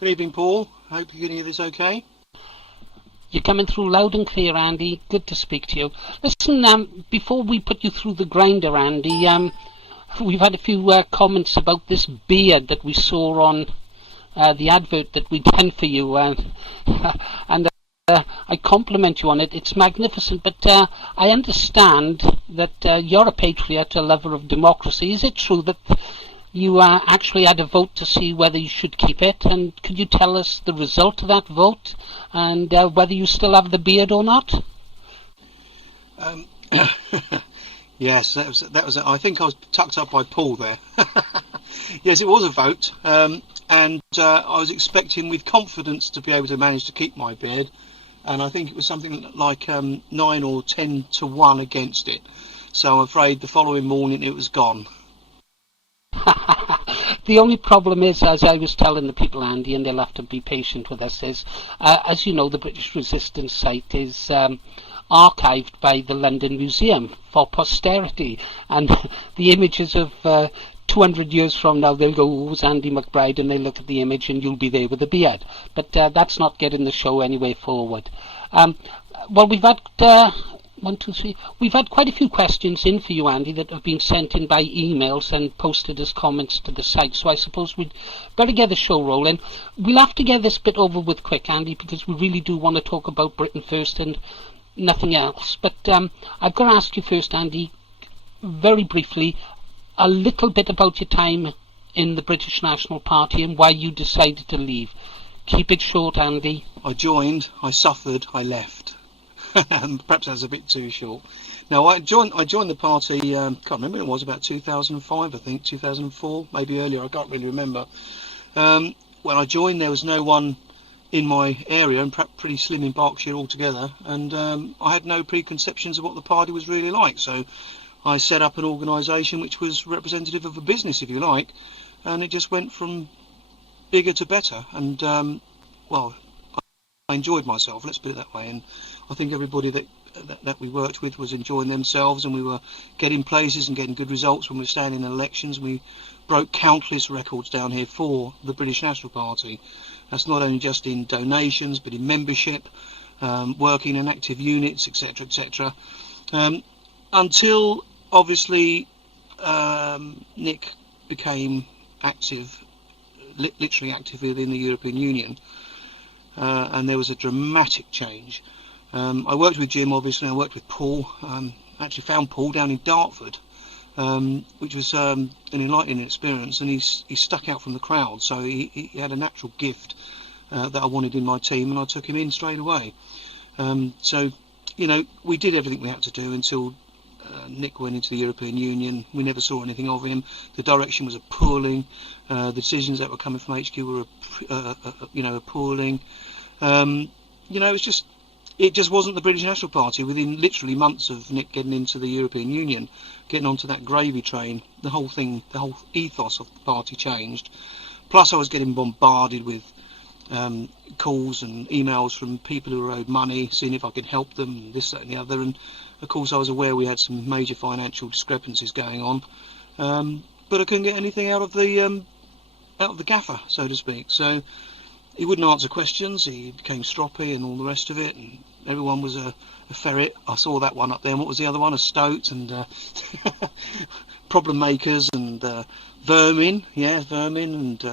Good evening, Paul. Hope you can hear this okay. You're coming through loud and clear, Andy. Good to speak to you. Listen, before we put you through the grinder, Andy, we've had a few comments about this beard that we saw on the advert that we done for you, and I compliment you on it. It's magnificent, but I understand that you're a patriot, a lover of democracy. Is it true that you actually had a vote to see whether you should keep it? And could you tell us the result of that vote and whether you still have the beard or not? Yes, that was. I think I was tucked up by Paul there. Yes, it was a vote, and I was expecting with confidence to be able to manage to keep my beard, and I think it was something like 9 or 10 to 1 against it. So I'm afraid the following morning it was gone. The only problem is, as I was telling the people, Andy, and they'll have to be patient with us, is, as you know, the British Resistance site is archived by the London Museum for posterity, and the images of 200 years from now, they'll go, "Oh, it was Andy McBride," and they look at the image and you'll be there with a beard. But that's not getting the show anyway forward. Well, we've had we've had quite a few questions in for you, Andy, that have been sent in by emails and posted as comments to the site, so I suppose we'd better get the show rolling. We'll have to get this bit over with quick, Andy, because we really do want to talk about Britain first and nothing else. But I've got to ask you first, Andy, very briefly, a little bit about your time in the British National Party and why you decided to leave. Keep it short, Andy. I joined, I suffered, I left. Perhaps that's a bit too short. Now, I joined the party, can't remember, it was about 2005, I think, 2004, maybe earlier, I can't really remember. When I joined, there was no one in my area, and pretty slim in Berkshire altogether, and I had no preconceptions of what the party was really like, so I set up an organisation which was representative of a business, if you like, and it just went from bigger to better, and well, I enjoyed myself, let's put it that way, and I think everybody that we worked with was enjoying themselves, and we were getting places and getting good results when we were standing in elections. We broke countless records down here for the British National Party. That's not only just in donations, but in membership, working in active units, etc., etc. Until, obviously, Nick became active, literally active within the European Union, and there was a dramatic change. I worked with Jim, obviously. I worked with Paul. Actually found Paul down in Dartford, which was an enlightening experience, and he stuck out from the crowd. So he had a natural gift that I wanted in my team, and I took him in straight away. So, you know, we did everything we had to do until Nick went into the European Union. We never saw anything of him. The direction was appalling. The decisions that were coming from HQ were, appalling. It just wasn't the British National Party. Within literally months of Nick getting into the European Union, getting onto that gravy train, the whole ethos of the party changed. Plus, I was getting bombarded with calls and emails from people who were owed money, seeing if I could help them, this, that and the other. And of course I was aware we had some major financial discrepancies going on, but I couldn't get anything out of the gaffer, so to speak. So he wouldn't answer questions, he became stroppy and all the rest of it, and everyone was a ferret. I saw that one up there, and what was the other one? A stoat, and problem makers, and vermin, and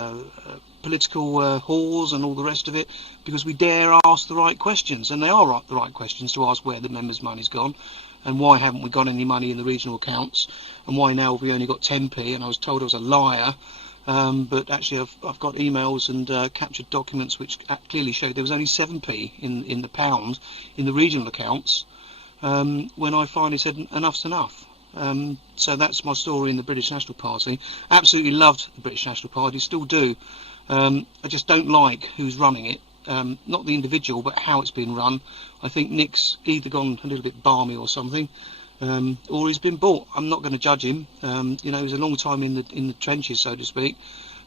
political whores and all the rest of it, because we dare ask the right questions, and they are the right questions to ask: where the members' money's gone, and why haven't we got any money in the regional accounts, and why now have we only got 10p? And I was told I was a liar, but actually I've got emails and captured documents which clearly showed there was only 7p in the pound in the regional accounts, when I finally said enough's enough. So that's my story in the British National Party. Absolutely loved the British National Party, still do. I just don't like who's running it, not the individual, but how it's been run. I think Nick's either gone a little bit balmy or something, or he's been bought. I'm not going to judge him. He was a long time in the trenches, so to speak,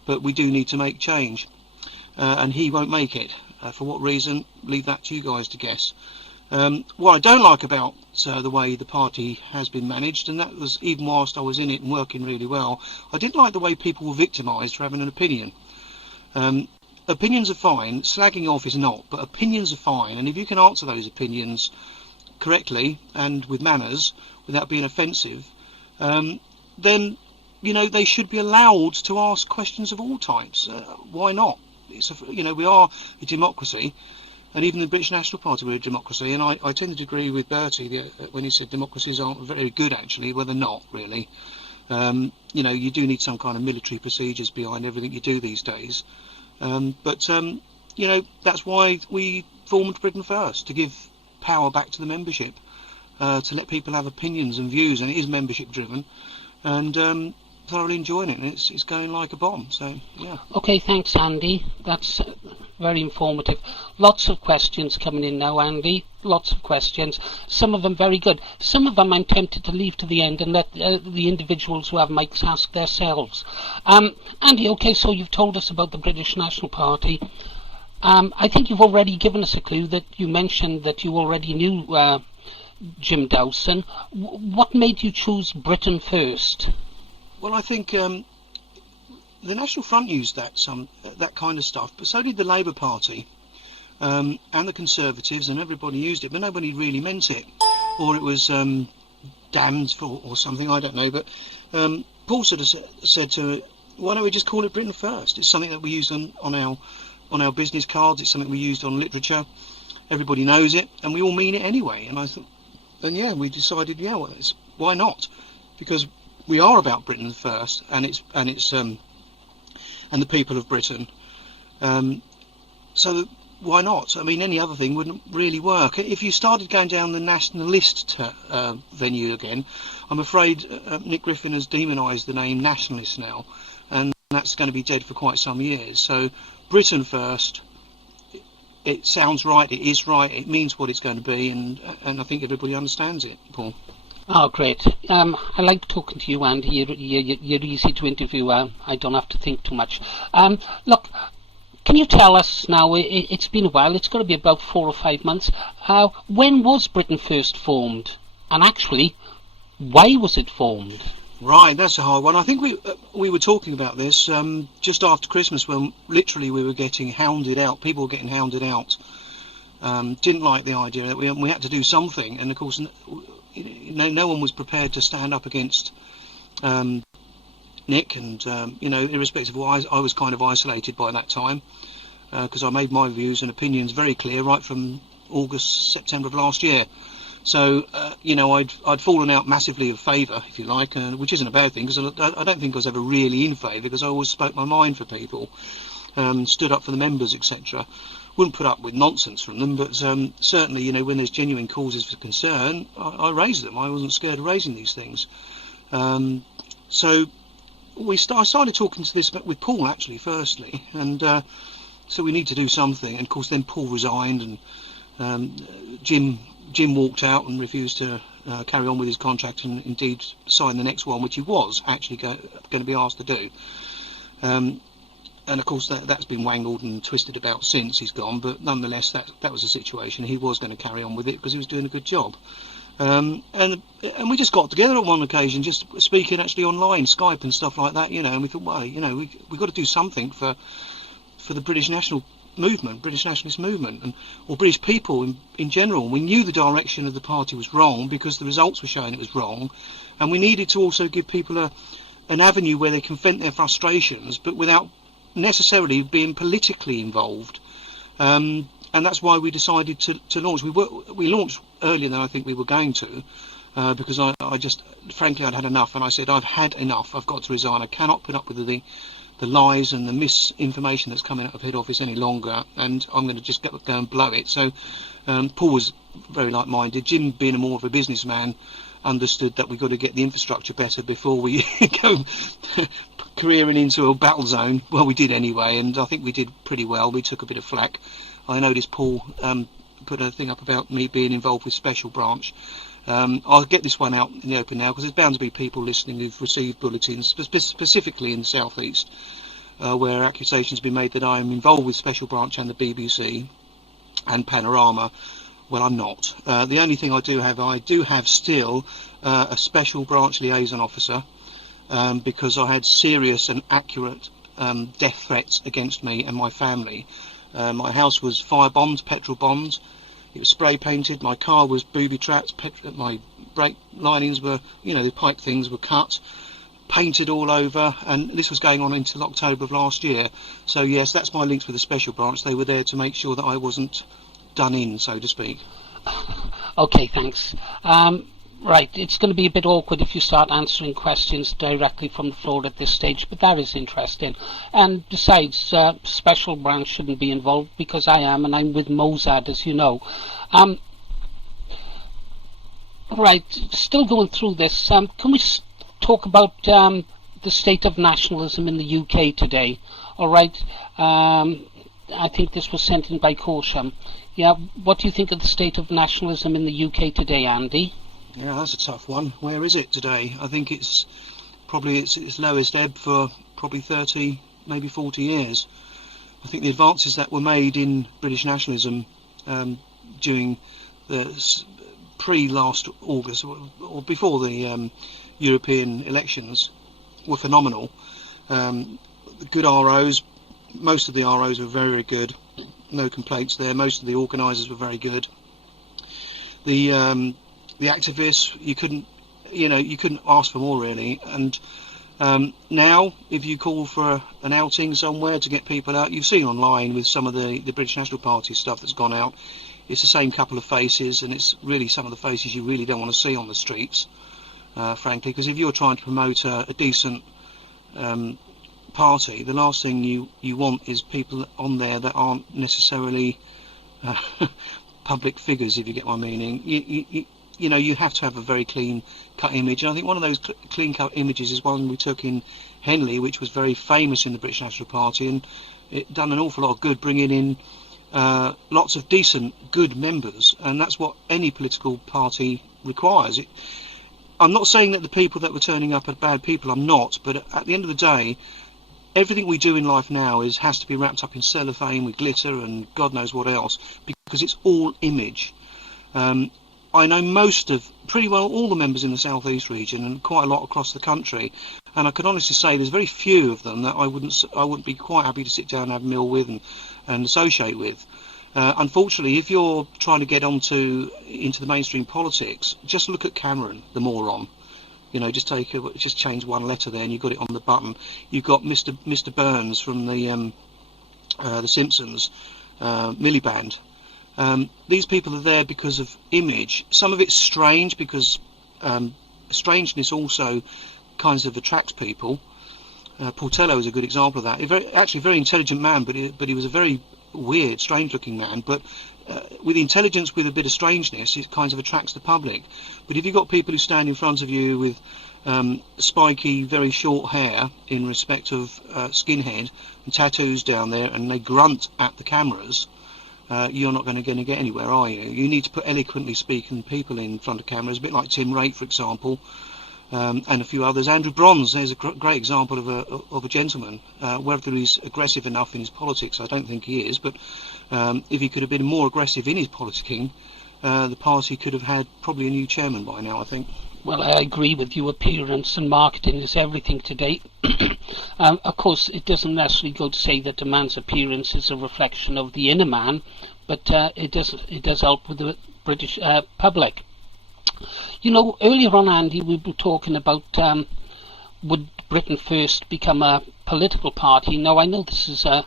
but we do need to make change, and he won't make it. For what reason? Leave that to you guys to guess. What I don't like about the way the party has been managed, and that was even whilst I was in it and working really well, I didn't like the way people were victimised for having an opinion. opinions are fine. Slagging off is not, but opinions are fine. And if you can answer those opinions correctly and with manners, without being offensive, then they should be allowed to ask questions of all types. Why not? We are a democracy, and even the British National Party we're a democracy. And I tend to agree with Bertie when he said democracies aren't very good. Actually, well, they're not really. You do need some kind of military procedures behind everything you do these days. But that's why we formed Britain First, to give power back to the membership, to let people have opinions and views, and it is membership driven, and thoroughly enjoying it, and it's going like a bomb. So yeah. Okay, thanks, Andy. That's very informative. Lots of questions coming in now, Andy. Lots of questions. Some of them very good. Some of them I'm tempted to leave to the end and let the individuals who have mics ask themselves. Andy, okay, so you've told us about the British National Party. I think you've already given us a clue that you mentioned that you already knew Jim Dawson. What made you choose Britain First? Well, I think the National Front used that kind of stuff, but so did the Labour Party and the Conservatives, and everybody used it, but nobody really meant it, or it was damned for or something. I don't know. But Paul sort of said to, why don't we just call it Britain First? It's something that we use on our business cards. It's something we used on literature. Everybody knows it, and we all mean it anyway. And I thought, and yeah, we decided, why not? Because we are about Britain first, and the people of Britain. So why not? I mean, any other thing wouldn't really work. If you started going down the nationalist venue again, I'm afraid Nick Griffin has demonised the name nationalist now, and that's going to be dead for quite some years. So Britain First, it sounds right, it is right, it means what it's going to be, and I think everybody understands it, Paul. Oh, great. I like talking to you, Andy. You're easy to interview. I don't have to think too much. Look, can you tell us now, it's been a while, it's got to be about 4 or 5 months, when was Britain First formed? And actually, why was it formed? Right, that's a hard one. I think we were talking about this just after Christmas, when literally we were getting hounded out. People were getting hounded out. Didn't like the idea that we had to do something, and of course no one was prepared to stand up against Nick, and irrespective of why, I was kind of isolated by that time, because I made my views and opinions very clear right from August, September of last year. So I'd fallen out massively of favour, if you like, which isn't a bad thing, because I don't think I was ever really in favour, because I always spoke my mind for people, stood up for the members, etc. Wouldn't put up with nonsense from them, but certainly, when there's genuine causes for concern, I raised them. I wasn't scared of raising these things. So I started talking to this with Paul, actually, firstly, and so we need to do something. And of course, then Paul resigned, and Jim walked out and refused to carry on with his contract, and indeed sign the next one, which he was actually going to be asked to do. And of course that's been wangled and twisted about since he's gone, but nonetheless that was a situation. He was going to carry on with it because he was doing a good job. And we just got together on one occasion, just speaking actually online, Skype and stuff like that, and we thought, well, we've got to do something for the British national movement, British nationalist movement, or British people in general. We knew the direction of the party was wrong because the results were showing it was wrong, and we needed to also give people an avenue where they can vent their frustrations, but without necessarily being politically involved. And that's why we decided to launch. We launched earlier than I think we were going to, because I just, frankly, I'd had enough, and I said, I've had enough, I've got to resign. I cannot put up with the lies and the misinformation that's coming out of head office any longer, and I'm going to just go and blow it. So Paul was very like-minded. Jim, being more of a businessman, understood that we've got to get the infrastructure better before we go careering into a battle zone. Well, we did anyway, and I think we did pretty well. We took a bit of flack. I noticed Paul put a thing up about me being involved with Special Branch. I'll get this one out in the open now, because there's bound to be people listening who've received bulletins, specifically in the South East, where accusations have been made that I am involved with Special Branch and the BBC and Panorama. Well, I'm not. The only thing I do have still a Special Branch liaison officer, because I had serious and accurate death threats against me and my family. My house was firebombed, petrol bombed. It was spray painted. My car was booby trapped. My brake linings were, the pipe things were cut, painted all over, and this was going on until October of last year. So yes, that's my links with the special branch. They were there to make sure that I wasn't done in, so to speak. Okay, thanks. Right, it's going to be a bit awkward if you start answering questions directly from the floor at this stage, but that is interesting. And besides, special branch shouldn't be involved because I am, and I'm with Mozart, as you know. Right, still going through this, can we talk about the state of nationalism in the UK today? All right, I think this was sent in by Corsham. Yeah, what do you think of the state of nationalism in the UK today, Andy? Yeah, that's a tough one. Where is it today? I think it's probably its lowest ebb for probably 30, maybe 40 years. I think the advances that were made in British nationalism during the pre-last August or before the European elections were phenomenal. The good ROs, most of the ROs were very, very good. No complaints there. Most of the organisers were very good. The activists, you couldn't ask for more really. And now, if you call for an outing somewhere to get people out, you've seen online with some of the British National Party stuff that's gone out, it's the same couple of faces, and it's really some of the faces you really don't want to see on the streets, frankly, because if you're trying to promote a decent party, the last thing you want is people on there that aren't necessarily public figures, if you get my meaning. You have to have a very clean-cut image, and I think one of those clean-cut images is one we took in Henley, which was very famous in the British National Party, and it done an awful lot of good bringing in lots of decent, good members, and that's what any political party requires. I'm not saying that the people that were turning up are bad people, I'm not, but at the end of the day, everything we do in life now has to be wrapped up in cellophane with glitter and God knows what else, because it's all image. I know pretty well all the members in the South East region and quite a lot across the country, and I can honestly say there's very few of them that I wouldn't be quite happy to sit down and have a meal with and associate with. Unfortunately, if you're trying to get into the mainstream politics, just look at Cameron, the moron. Just change one letter there and you've got it on the button. You've got Mr. Burns from the Simpsons, Miliband. These people are there because of image. Some of it's strange because strangeness also kind of attracts people. Portello is a good example of that. Actually a very intelligent man, but he was a very weird, strange-looking man. But with intelligence, with a bit of strangeness, it kind of attracts the public. But if you've got people who stand in front of you with spiky, very short hair in respect of skinhead and tattoos down there, and they grunt at the cameras, you're not going to get anywhere, are you? You need to put eloquently speaking people in front of cameras, a bit like Tim Raitt, for example, and a few others. Andrew Bronze, there's a great example of a gentleman. Whether he's aggressive enough in his politics, I don't think he is, but if he could have been more aggressive in his politicking, the party could have had probably a new chairman by now, I think. Well, I agree with you. Appearance and marketing is everything today. Of course, it doesn't necessarily go to say that a man's appearance is a reflection of the inner man, but it does help with the British public. Earlier on, Andy, we were talking about would Britain First become a political party. Now, I know this is a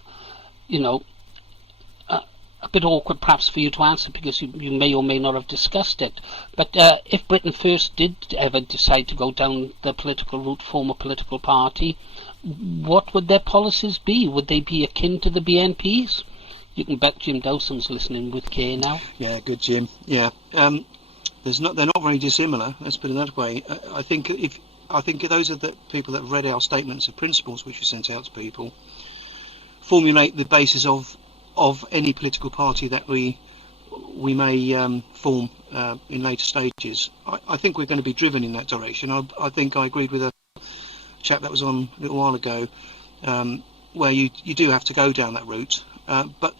bit awkward perhaps for you to answer because you may or may not have discussed it, but if Britain First did ever decide to go down the political route, form a political party, what would their policies be? Would they be akin to the BNP's? You can bet Jim Dawson's listening with care now. Yeah, good Jim. Yeah, they're not very dissimilar. Let's put it that way. I think those are the people that have read our statements of principles which we sent out to people, formulate the basis of any political party that we may form in later stages. I think we're going to be driven in that direction. I think I agreed with a chap that was on a little while ago, where you do have to go down that route, but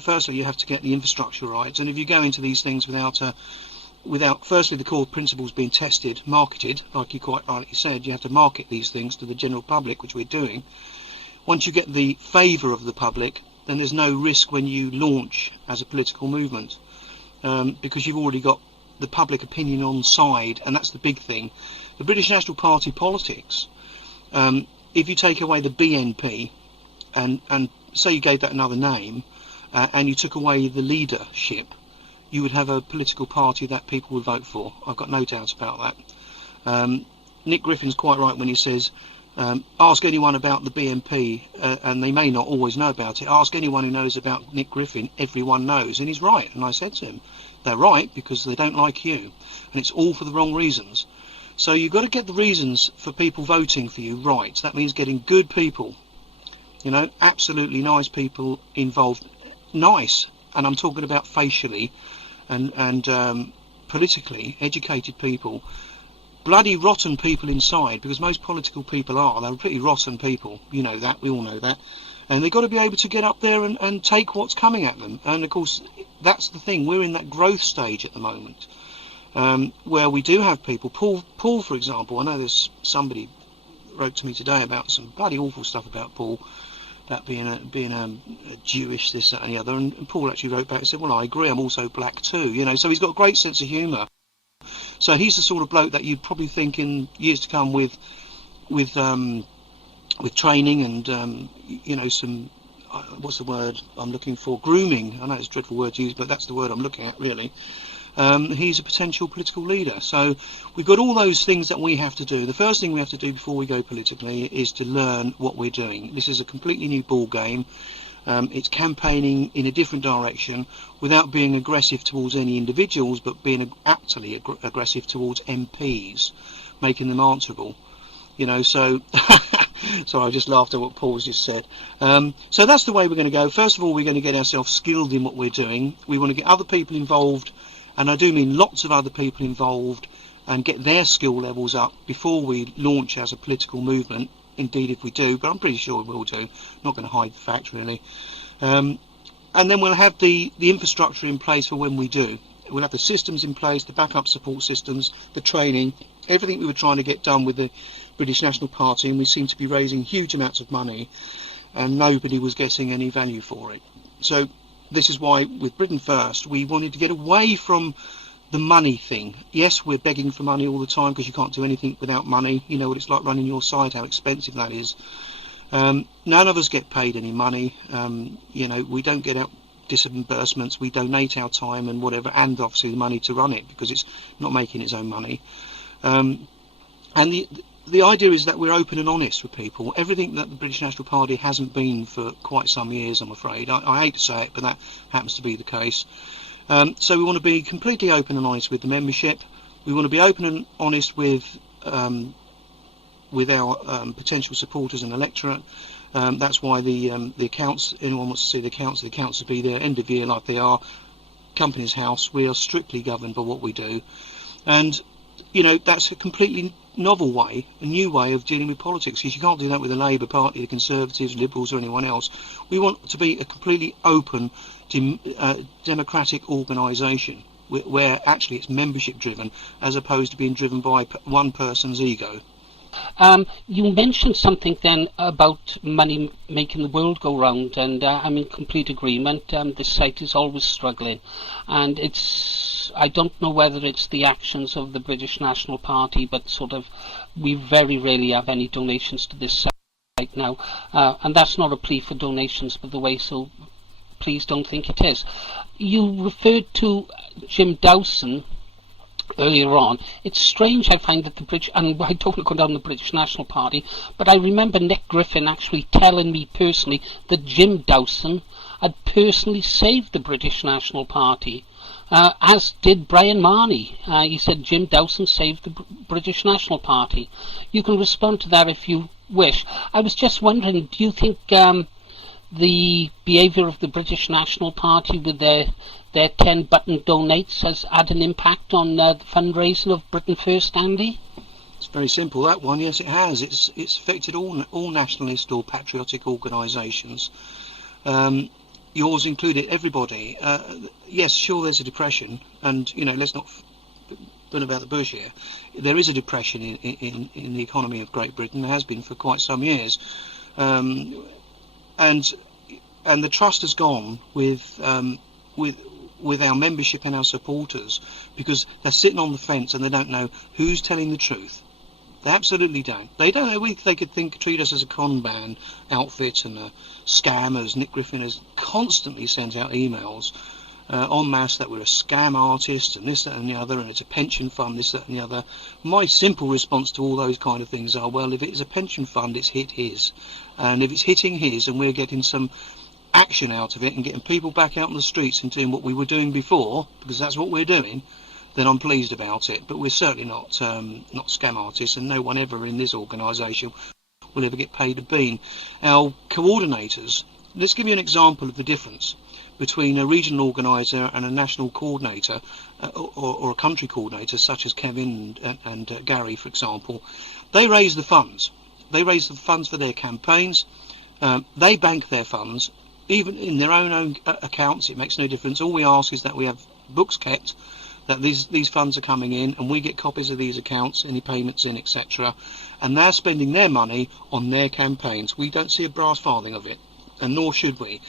firstly you have to get the infrastructure right, and if you go into these things without firstly the core principles being tested, marketed, like you quite rightly said, you have to market these things to the general public, which we're doing. once you get the favour of the public, then there's no risk when you launch as a political movement, because you've already got the public opinion on side, and that's the big thing. The British National Party politics, if you take away the BNP and say you gave that another name, and you took away the leadership, you would have a political party that people would vote for. I've got no doubt about that. Nick Griffin's quite right when he says, ask anyone about the BNP, and they may not always know about it. Ask anyone who knows about Nick Griffin, everyone knows, and he's right. And I said to him, they're right because they don't like you, and it's all for the wrong reasons. So you've got to get the reasons for people voting for you right. That means getting good people, absolutely nice people involved. Nice, and I'm talking about facially and politically educated people. Bloody rotten people inside, because most political people they're pretty rotten people. You know that, we all know that. And they've got to be able to get up there and take what's coming at them. And of course, that's the thing, we're in that growth stage at the moment, where we do have people. Paul, for example, I know there's somebody wrote to me today about some bloody awful stuff about Paul, that being a Jewish this, that and the other, and Paul actually wrote back and said, well, I agree, I'm also black too, so he's got a great sense of humour. So he's the sort of bloke that you'd probably think in years to come with training and some what's the word I'm looking for, grooming. I know it's a dreadful word to use, but that's the word I'm looking at really. He's a potential political leader. So we've got all those things that we have to do. The first thing we have to do before we go politically is to learn what we're doing. This is a completely new ball game. It's campaigning in a different direction without being aggressive towards any individuals, but being actually aggressive towards MPs, making them answerable. So sorry, I just laughed at what Paul's just said. So that's the way we're going to go. First of all, we're going to get ourselves skilled in what we're doing. We want to get other people involved, and I do mean lots of other people involved, and get their skill levels up before we launch as a political movement. Indeed, if we do, but I'm pretty sure we will do. Not going to hide the fact, really. And then we'll have the infrastructure in place for when we do. We'll have the systems in place, the backup support systems, the training, everything we were trying to get done with the British National Party, and we seem to be raising huge amounts of money, and nobody was getting any value for it. So this is why, with Britain First, we wanted to get away from the money thing. Yes, we're begging for money all the time because you can't do anything without money. You know what it's like running your site, how expensive that is. None of us get paid any money. We don't get out disbursements. We donate our time and whatever, and obviously the money to run it, because it's not making its own money. And the idea is that we're open and honest with people. Everything that the British National Party hasn't been for quite some years, I'm afraid. I hate to say it, but that happens to be the case. So we want to be completely open and honest with the membership. We want to be open and honest with our potential supporters and electorate. That's why the accounts, anyone wants to see the accounts will be there end of year like they are. Company's House, we are strictly governed by what we do. And, that's a completely novel way, a new way of dealing with politics, because you can't do that with the Labour Party, the Conservatives, Liberals or anyone else. We want to be a completely open democratic organisation where actually it's membership driven as opposed to being driven by one person's ego. You mentioned something then about money making the world go round, and I'm in complete agreement. This site is always struggling, and I don't know whether it's the actions of the British National Party, but we very rarely have any donations to this site now, and that's not a plea for donations, by the way, so please don't think it is. You referred to Jim Dawson earlier on. It's strange, I find, that the British, and I don't want to go down the British National Party, but I remember Nick Griffin actually telling me personally that Jim Dawson had personally saved the British National Party, as did Brian Marnie. He said Jim Dawson saved the British National Party. You can respond to that if you wish. I was just wondering, do you think the behaviour of the British National Party with their 10-button donates has had an impact on the fundraising of Britain First, Andy? It's very simple, that one. Yes, it has. It's affected all nationalist or patriotic organisations, yours included, everybody. Yes, sure, there's a depression, and let's not burn about the bush here. There is a depression in the economy of Great Britain. There has been for quite some years. and the trust has gone with our membership and our supporters, because they're sitting on the fence and they don't know who's telling the truth. They absolutely don't. They don't know. They could treat us as a con man outfit and scammers. Nick Griffin has constantly sent out emails en masse that we're a scam artist and this, that and the other, and it's a pension fund, this, that and the other. My simple response to all those kind of things are, well, if it's a pension fund, it's hit his. And if it's hitting his and we're getting some action out of it and getting people back out on the streets and doing what we were doing before, because that's what we're doing, then I'm pleased about it. But we're certainly not scam artists, and no one ever in this organisation will ever get paid a bean. Our coordinators, let's give you an example of the difference between a regional organiser and a national coordinator, or a country coordinator, such as Kevin and Gary, for example. They raise the funds. They raise the funds for their campaigns. They bank their funds, even in their own accounts. It makes no difference. All we ask is that we have books kept, that these funds are coming in, and we get copies of these accounts, any payments in, etc. And they're spending their money on their campaigns. We don't see a brass farthing of it, and nor should we.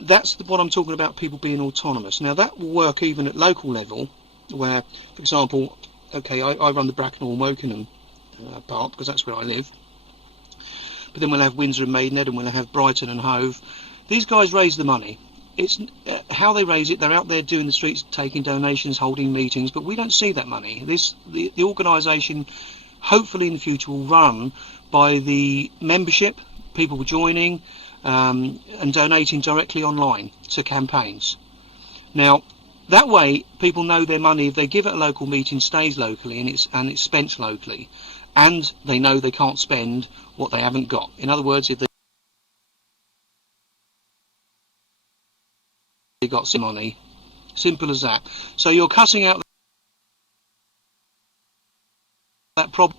That's what I'm talking about, people being autonomous. Now, that will work even at local level, where, for example, okay, I run the Bracknell Wokingham part, because that's where I live. But then we'll have Windsor and Maidenhead, and we'll have Brighton and Hove. These guys raise the money. It's how they raise it. They're out there doing the streets, taking donations, holding meetings, but we don't see that money. The organisation, hopefully in the future, will run by the membership, people joining and donating directly online to campaigns. Now, that way, people know their money, if they give at a local meeting, stays locally and it's spent locally, and they know they can't spend what they haven't got. In other words, if they got some money, simple as that. So you're cutting out that problem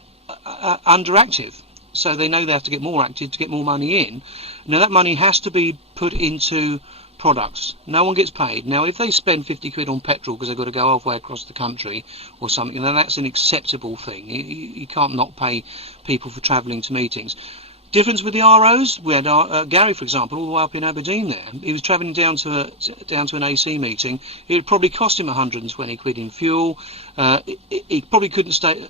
underactive, so they know they have to get more active to get more money in. Now that money has to be put into products. No one gets paid. Now if they spend 50 quid on petrol because they've got to go halfway across the country or something, then that's an acceptable thing. You can't not pay people for travelling to meetings. Difference with the ROs, we had Gary, for example, all the way up in Aberdeen there. He was travelling down to an AC meeting. It would probably cost him 120 quid in fuel. He probably couldn't stay,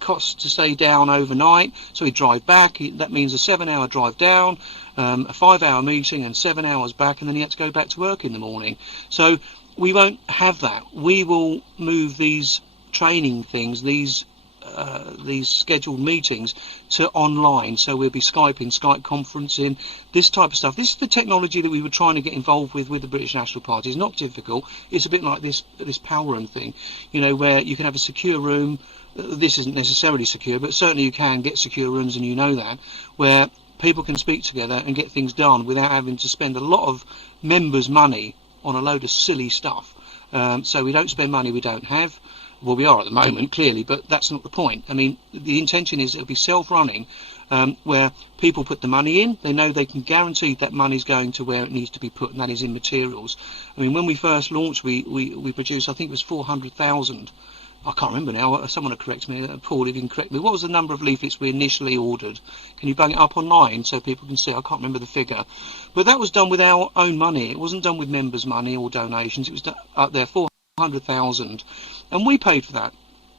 cost to stay down overnight, so he'd drive back. That means a 7-hour drive down, a 5-hour meeting and 7 hours back, and then he had to go back to work in the morning. So we won't have that. We will move these training things, these scheduled meetings to online. So we'll be Skype conferencing, this type of stuff. This is the technology that we were trying to get involved with the British National Party. It's not difficult. It's a bit like this power room thing, where you can have a secure room. This isn't necessarily secure, but certainly you can get secure rooms, and you know that, where people can speak together and get things done without having to spend a lot of members' money on a load of silly stuff. So we don't spend money we don't have. Well, we are at the moment, clearly, but that's not the point. I mean, the intention is it'll be self-running, where people put the money in. They know they can guarantee that money's going to where it needs to be put, and that is in materials. I mean, when we first launched, we produced, I think it was 400,000. I can't remember now. Someone will correct me. Paul, if you can correct me. What was the number of leaflets we initially ordered? Can you bang it up online so people can see? I can't remember the figure. But that was done with our own money. It wasn't done with members' money or donations. It was up there, 400,000. And we paid for that.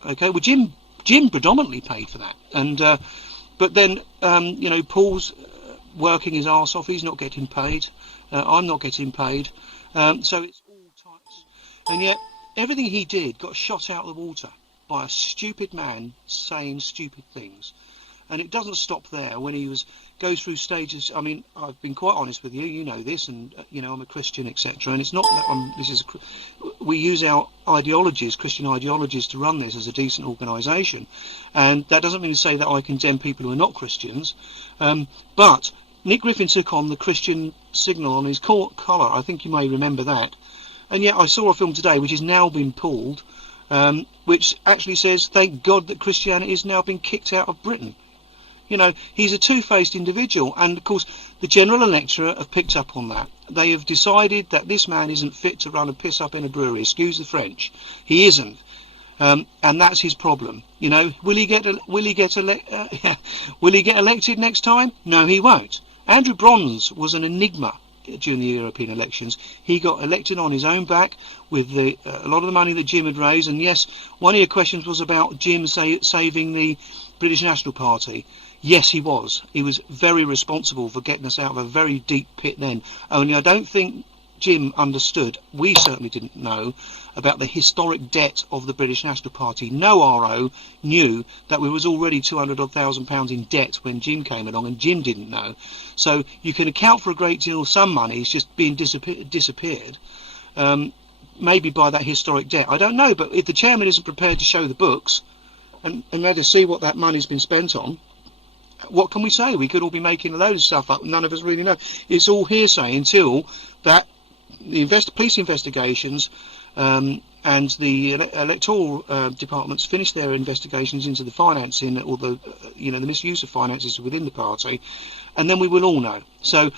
Okay, well, Jim predominantly paid for that. And but then, Paul's working his arse off. He's not getting paid. I'm not getting paid. So it's all types. And yet, everything he did got shot out of the water by a stupid man saying stupid things. And it doesn't stop there. When he goes through stages, I mean, I've been quite honest with you. You know this, and I'm a Christian, etc. And it's not that we use our ideologies, Christian ideologies, to run this as a decent organisation. And that doesn't mean to say that I condemn people who are not Christians. But Nick Griffin took on the Christian signal on his collar. I think you may remember that. And yet I saw a film today which has now been pulled, which actually says, thank God that Christianity has now been kicked out of Britain. He's a two-faced individual, and of course the general electorate have picked up on that. They have decided that this man isn't fit to run a piss-up in a brewery, excuse the French. He isn't. and that's his problem. You know, will he get elected next time? No, he won't. Andrew Bronze was an enigma during the European elections. He got elected on his own back with a lot of the money that Jim had raised. And yes, one of your questions was about Jim saving the British National Party. Yes, he was. He was very responsible for getting us out of a very deep pit then. Only I don't think Jim understood, we certainly didn't know, about the historic debt of the British National Party. No RO knew that we was already £200,000 in debt when Jim came along, and Jim didn't know. So you can account for a great deal of some money, it's just being disappeared, maybe by that historic debt. I don't know, but if the chairman isn't prepared to show the books and let us see what that money's been spent on, what can we say? We could all be making a load of stuff up, none of us really know. It's all hearsay until that the police investigations and the electoral departments finish their investigations into the financing or the misuse of finances within the party, and then we will all know. So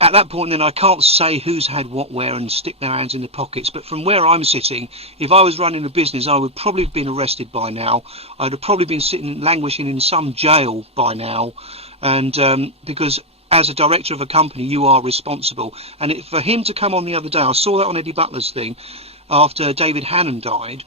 at that point then I can't say who's had what where and stick their hands in their pockets, but from where I'm sitting, if I was running a business, I would probably have been arrested by now. I'd have probably been languishing in some jail by now, and because as a director of a company you are responsible. And for him to come on the other day, I saw that on Eddie Butler's thing after David Hannam died.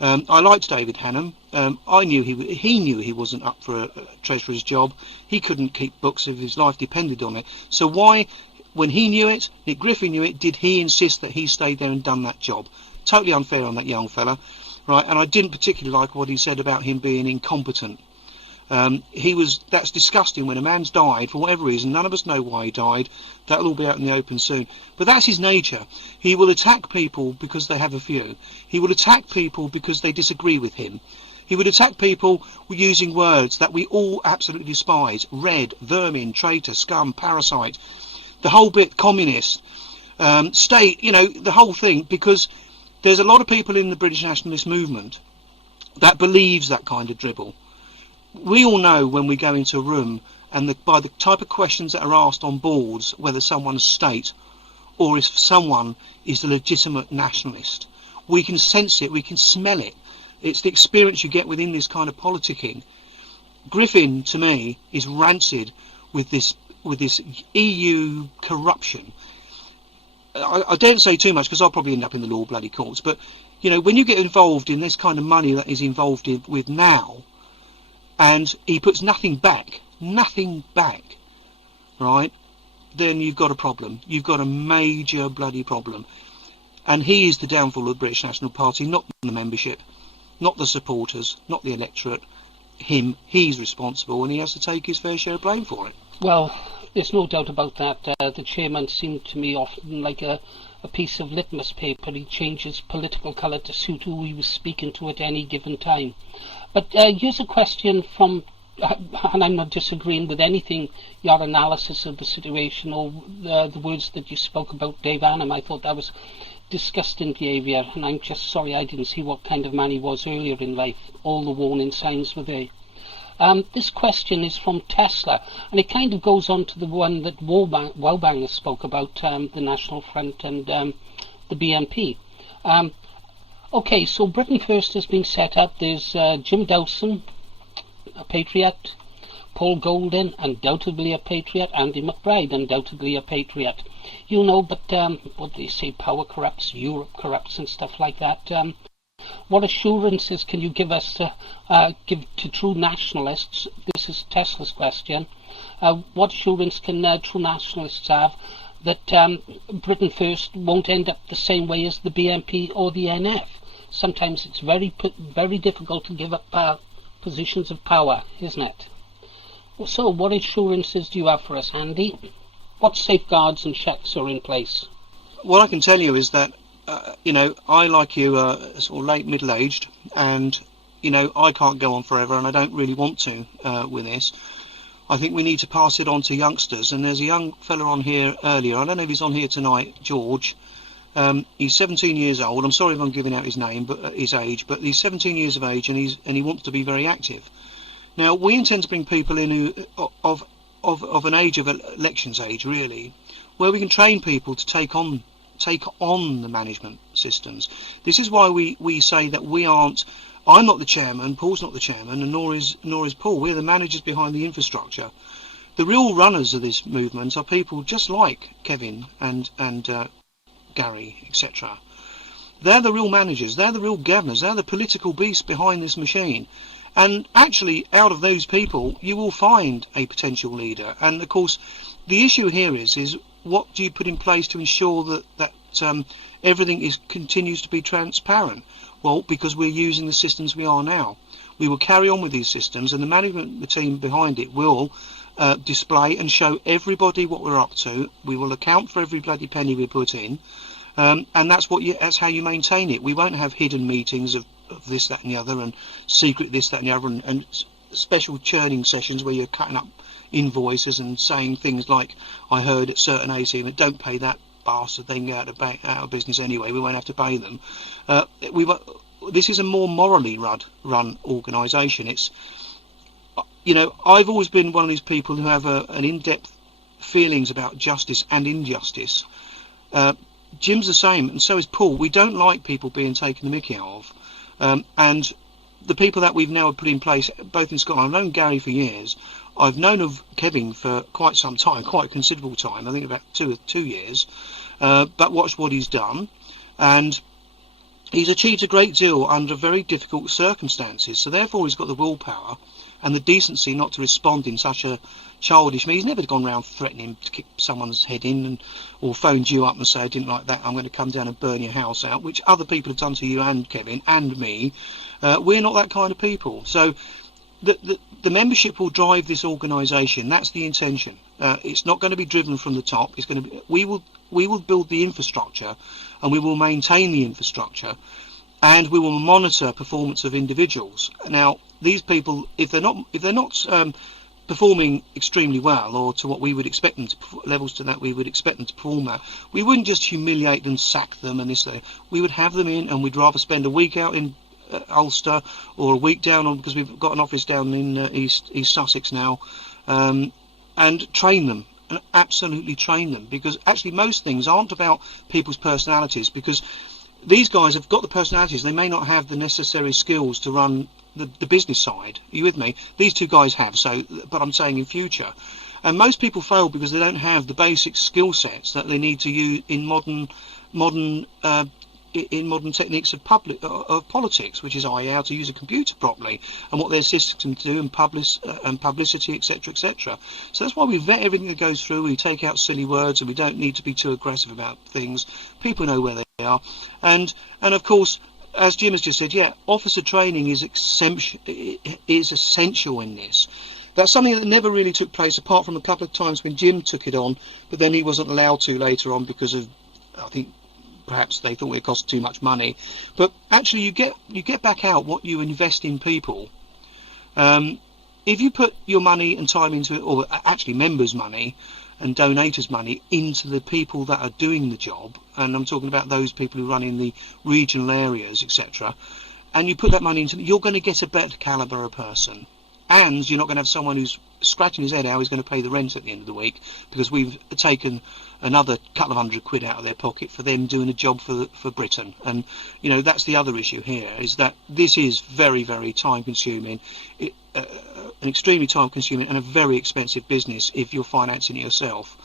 I liked David Hannam. I knew he knew he wasn't up for a treasurer's job. He couldn't keep books if his life depended on it. So why, when he knew it, Nick Griffin knew it, did he insist that he stayed there and done that job? Totally unfair on that young fella, right? And I didn't particularly like what he said about him being incompetent. That's disgusting. When a man's died for whatever reason, none of us know why he died, that'll all be out in the open soon, but that's his nature. He will attack people because they have a view. He will attack people because they disagree with him. He would attack people using words that we all absolutely despise: red, vermin, traitor, scum, parasite, the whole bit, communist, state, the whole thing, because there's a lot of people in the British nationalist movement that believes that kind of dribble. We all know when we go into a room and by the type of questions that are asked on boards whether someone's state or if someone is a legitimate nationalist. We can sense it, we can smell it. It's the experience you get within this kind of politicking. Griffin, to me, is rancid with this EU corruption. I don't say too much because I'll probably end up in the law bloody courts, but when you get involved in this kind of money that is involved with now, and he puts nothing back, right, then you've got a problem. You've got a major bloody problem. And he is the downfall of the British National Party, not the membership, not the supporters, not the electorate. He's responsible, and he has to take his fair share of blame for it. Well, there's no doubt about that. The chairman seemed to me often like a piece of litmus paper. He changes political colour to suit who he was speaking to at any given time. But here's a question from, and I'm not disagreeing with anything, your analysis of the situation or the words that you spoke about Dave Hannam. I thought that was disgusting behaviour, and I'm just sorry I didn't see what kind of man he was earlier in life. All the warning signs were there. This question is from Tesla, and it kind of goes on to the one that Wellbanger spoke about, the National Front and the BNP. Okay, so Britain First has been set up. There's Jim Dawson, a patriot, Paul Golding, undoubtedly a patriot, Andy McBride, undoubtedly a patriot. But what do they say, power corrupts, Europe corrupts and stuff like that. What assurances can you give us give to true nationalists? This is Tesla's question. What assurance can true nationalists have that Britain First won't end up the same way as the BNP or the NF? Sometimes it's very difficult to give up positions of power, isn't it? So what assurances do you have for us, Andy? What safeguards and checks are in place? What I can tell you is that I, like you, sort of late middle-aged, and I can't go on forever, and I don't really want to with this. I think we need to pass it on to youngsters. And there's a young fella on here earlier, I don't know if he's on here tonight, George. He's 17 years old. I'm sorry if I'm giving out his name, but his age. But he's 17 years of age, and he wants to be very active. Now, we intend to bring people in who of an age of elections age, really, where we can train people to take on the management systems. This is why we say that we aren't I'm not the chairman, Paul's not the chairman, and nor is Paul. We're the managers behind the infrastructure. The real runners of this movement are people just like Kevin and Gary, etc. They're the real managers, they're the real governors, they're the political beasts behind this machine. And actually, out of those people, you will find a potential leader. And of course, the issue here is what do you put in place to ensure that everything continues to be transparent? Well, because we're using the systems we are now. We will carry on with these systems, and the management team behind it will display and show everybody what we're up to. We will account for every bloody penny we put in, and that's how you maintain it. We won't have hidden meetings of this, that and the other, and secret this, that and the other, and special churning sessions where you're cutting up invoices and saying things like, I heard at certain ACM, don't pay that bastard, they can go out of business anyway, we won't have to pay them. This is a more morally run organisation. It's, I've always been one of these people who have an in-depth feelings about justice and injustice. Jim's the same, and so is Paul. We don't like people being taken the mickey out of. And the people that we've now put in place, both in Scotland, I've known Gary for years. I've known of Kevin for quite some time, quite a considerable time, I think about two years. But watch what he's done. And he's achieved a great deal under very difficult circumstances. So therefore he's got the willpower and the decency not to respond in such a childish manner. He's never gone around threatening to kick someone's head in or phoned you up and say, I didn't like that, I'm going to come down and burn your house out, which other people have done to you and Kevin and me. We're not that kind of people. So the membership will drive this organisation. That's the intention. It's not going to be driven from the top. It's going to be, we will build the infrastructure, and we will maintain the infrastructure, and we will monitor performance of individuals. Now, these people, if they're not performing extremely well, or to what we would expect them to, levels to that we would expect them to perform at, we wouldn't just humiliate them, sack them, and this. We would have them in, and we'd rather spend a week out in Ulster or a week down on, because we've got an office down in East Sussex now, and train them, and absolutely train them, because actually most things aren't about people's personalities, because these guys have got the personalities, they may not have the necessary skills to run the business side. Are you with me? These two guys have, but I'm saying in future. And most people fail because they don't have the basic skill sets that they need to use in modern techniques of politics, which is how to use a computer properly and what their systems do, and publicity, etc., etc. So that's why we vet everything that goes through. We take out silly words, and we don't need to be too aggressive about things. People know where they are, and of course, as Jim has just said, officer training is essential in this. That's something that never really took place, apart from a couple of times when Jim took it on, but then he wasn't allowed to later on because of, I think, perhaps they thought it cost too much money. But actually, you get back out what you invest in people. If you put your money and time into it, or actually members' money and donators' money into the people that are doing the job, and I'm talking about those people who run in the regional areas, etc., and you put that money into, you're going to get a better calibre of person. And you're not going to have someone who's scratching his head how he's going to pay the rent at the end of the week, because we've taken another couple of £100 out of their pocket for them doing a job for Britain. And that's the other issue here, is that this is very, very time consuming, an extremely time consuming and a very expensive business if you're financing it yourself.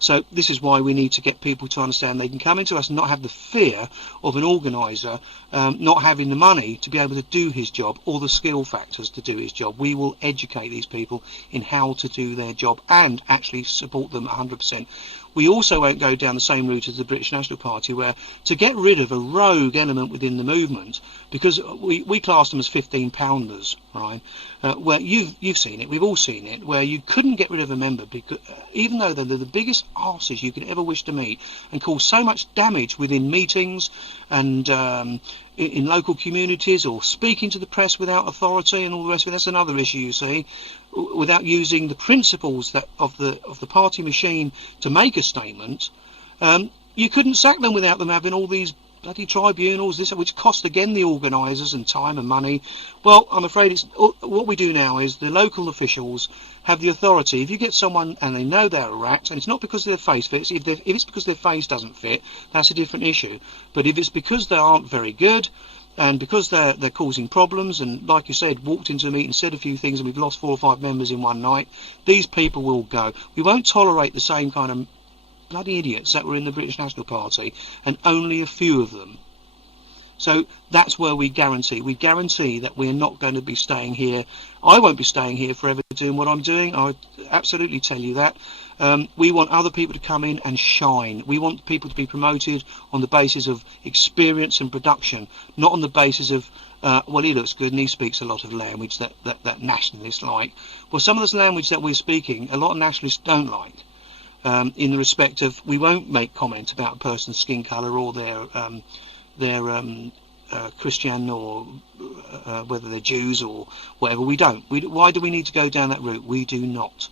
So this is why we need to get people to understand they can come into us and not have the fear of an organiser not having the money to be able to do his job, or the skill factors to do his job. We will educate these people in how to do their job and actually support them 100%. We also won't go down the same route as the British National Party, where to get rid of a rogue element within the movement, because we class them as 15-pounders, right? Where you've seen it, we've all seen it, where you couldn't get rid of a member, because even though they're the biggest arses you could ever wish to meet, and cause so much damage within meetings and in local communities, or speaking to the press without authority and all the rest of it. That's another issue, you see, without using the principles of the party machine to make a statement. You couldn't sack them without them having all these bloody tribunals, which cost again the organisers and time and money. Well, I'm afraid it's what we do now is the local officials have the authority. If you get someone and they know they're a rat, and it's not because their face fits, if it's because their face doesn't fit, that's a different issue. But if it's because they aren't very good, And because they're causing problems, and like you said, walked into a meeting, said a few things, and we've lost 4 or 5 members in one night, these people will go. We won't tolerate the same kind of bloody idiots that were in the British National Party, and only a few of them. So that's where we guarantee that we're not going to be staying here. I won't be staying here forever doing what I'm doing. I absolutely tell you that. We want other people to come in and shine. We want people to be promoted on the basis of experience and production, not on the basis of, well, he looks good and he speaks a lot of language that nationalists like. Well, some of this language that we're speaking, a lot of nationalists don't like, in the respect of we won't make comment about a person's skin colour or their Christian or whether they're Jews or whatever. We don't. Why do we need to go down that route? We do not.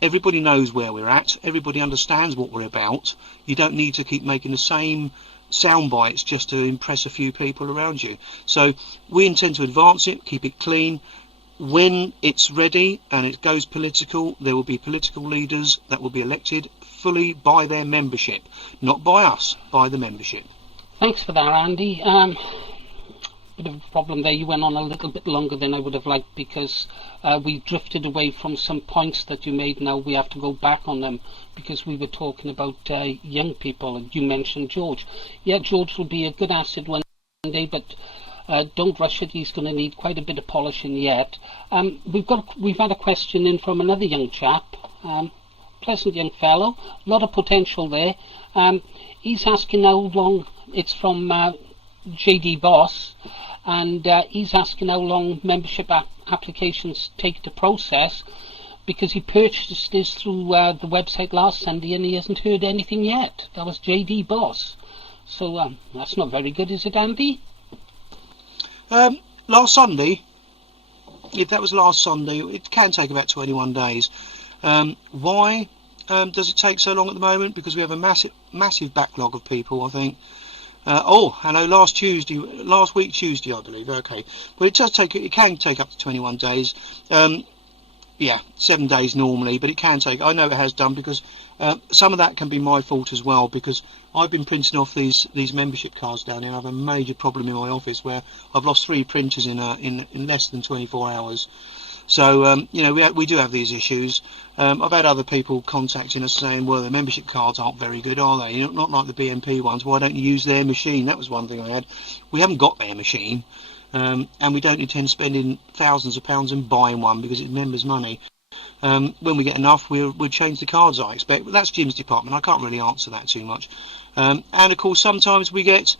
Everybody knows where we're at. Everybody understands what we're about. You don't need to keep making the same sound bites just to impress a few people around you. So we intend to advance it, keep it clean. When it's ready and it goes political, there will be political leaders that will be elected fully by their membership, not by us, by the membership. Thanks for that, Andy. Bit of a problem there. You went on a little bit longer than I would have liked because we drifted away from some points that you made. Now we have to go back on them because we were talking about young people, and you mentioned George. Yeah, George will be a good asset one day, but don't rush it. He's going to need quite a bit of polishing yet. We've had a question in from another young chap, pleasant young fellow, a lot of potential there. He's asking how long. It's from JD Boss, and he's asking how long membership applications take to process, because he purchased this through the website last Sunday and he hasn't heard anything yet. That was JD Boss. So that's not very good, is it, Andy? Last Sunday, if that was last Sunday, it can take about 21 days. Why does it take so long at the moment? Because we have a massive backlog of people, I think. I know last week Tuesday, I believe. Okay, but it can take up to 21 days. 7 days normally, but it can take. I know it has done because some of that can be my fault as well, because I've been printing off these membership cards down here. I have a major problem in my office where I've lost 3 printers in less than 24 hours. So, we do have these issues. I've had other people contacting us saying, well, the membership cards aren't very good, are they? Not like the BNP ones. Why don't you use their machine? That was one thing I had. We haven't got their machine, and we don't intend spending thousands of pounds in buying one because it's members' money. When we get enough, we'll change the cards, I expect. But that's Jim's department. I can't really answer that too much. And, of course, sometimes we get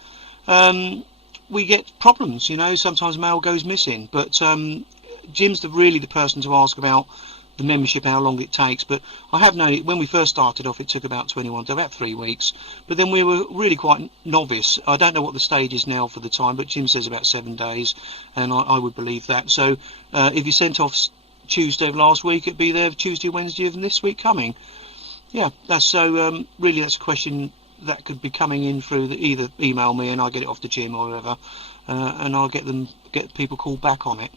problems, Sometimes mail goes missing. But Jim's really the person to ask about the membership, how long it takes. But I have known it when we first started off, it took about 3 weeks. But then we were really quite novice. I don't know what the stage is now for the time, but Jim says about 7 days, and I would believe that. So if you sent off Tuesday of last week, it'd be there Tuesday, Wednesday of this week coming. Yeah, that's so. Really, that's a question that could be coming in through either email me and I'll get it off to Jim or whatever, and I'll get people called back on it.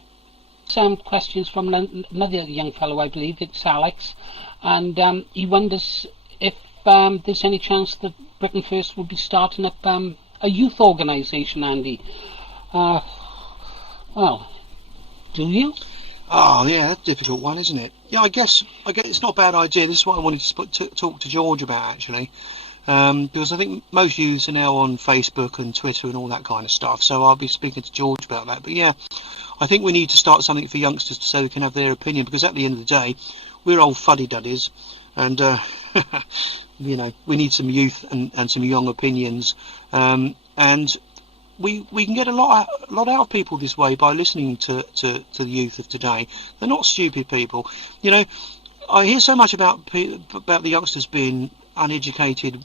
Some questions from another young fellow, I believe it's Alex, and he wonders if there's any chance that Britain First will be starting up a youth organisation, Andy. Well, do you? Oh yeah, that's a difficult one, isn't it? Yeah, I guess it's not a bad idea. This is what I wanted to talk to George about, actually, because I think most youths are now on Facebook and Twitter and all that kind of stuff. So I'll be speaking to George about that. But yeah, I think we need to start something for youngsters so they can have their opinion, because at the end of the day, we're old fuddy-duddies, and we need some youth and some young opinions, and we can get a lot out of people this way by listening to the youth of today. They're not stupid people. I hear so much about the youngsters being uneducated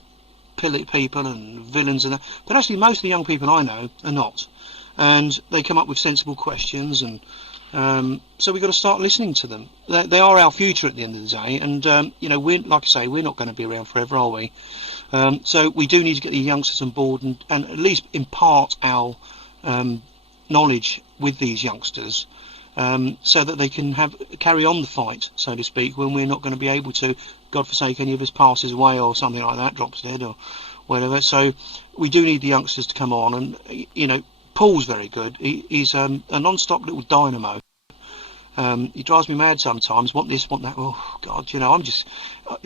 people and villains and that, but actually most of the young people I know are not. And they come up with sensible questions, and so we've got to start listening to them. They are our future at the end of the day, and like I say, we're not going to be around forever, are we? So we do need to get the youngsters on board and at least impart our knowledge with these youngsters, so that they can carry on the fight, so to speak, when we're not going to be able to. God forsake any of us passes away or something like that, drops dead or whatever. So we do need the youngsters to come on and Paul's very good. He's a non-stop little dynamo. He drives me mad sometimes. Want this, want that. Oh God, I'm just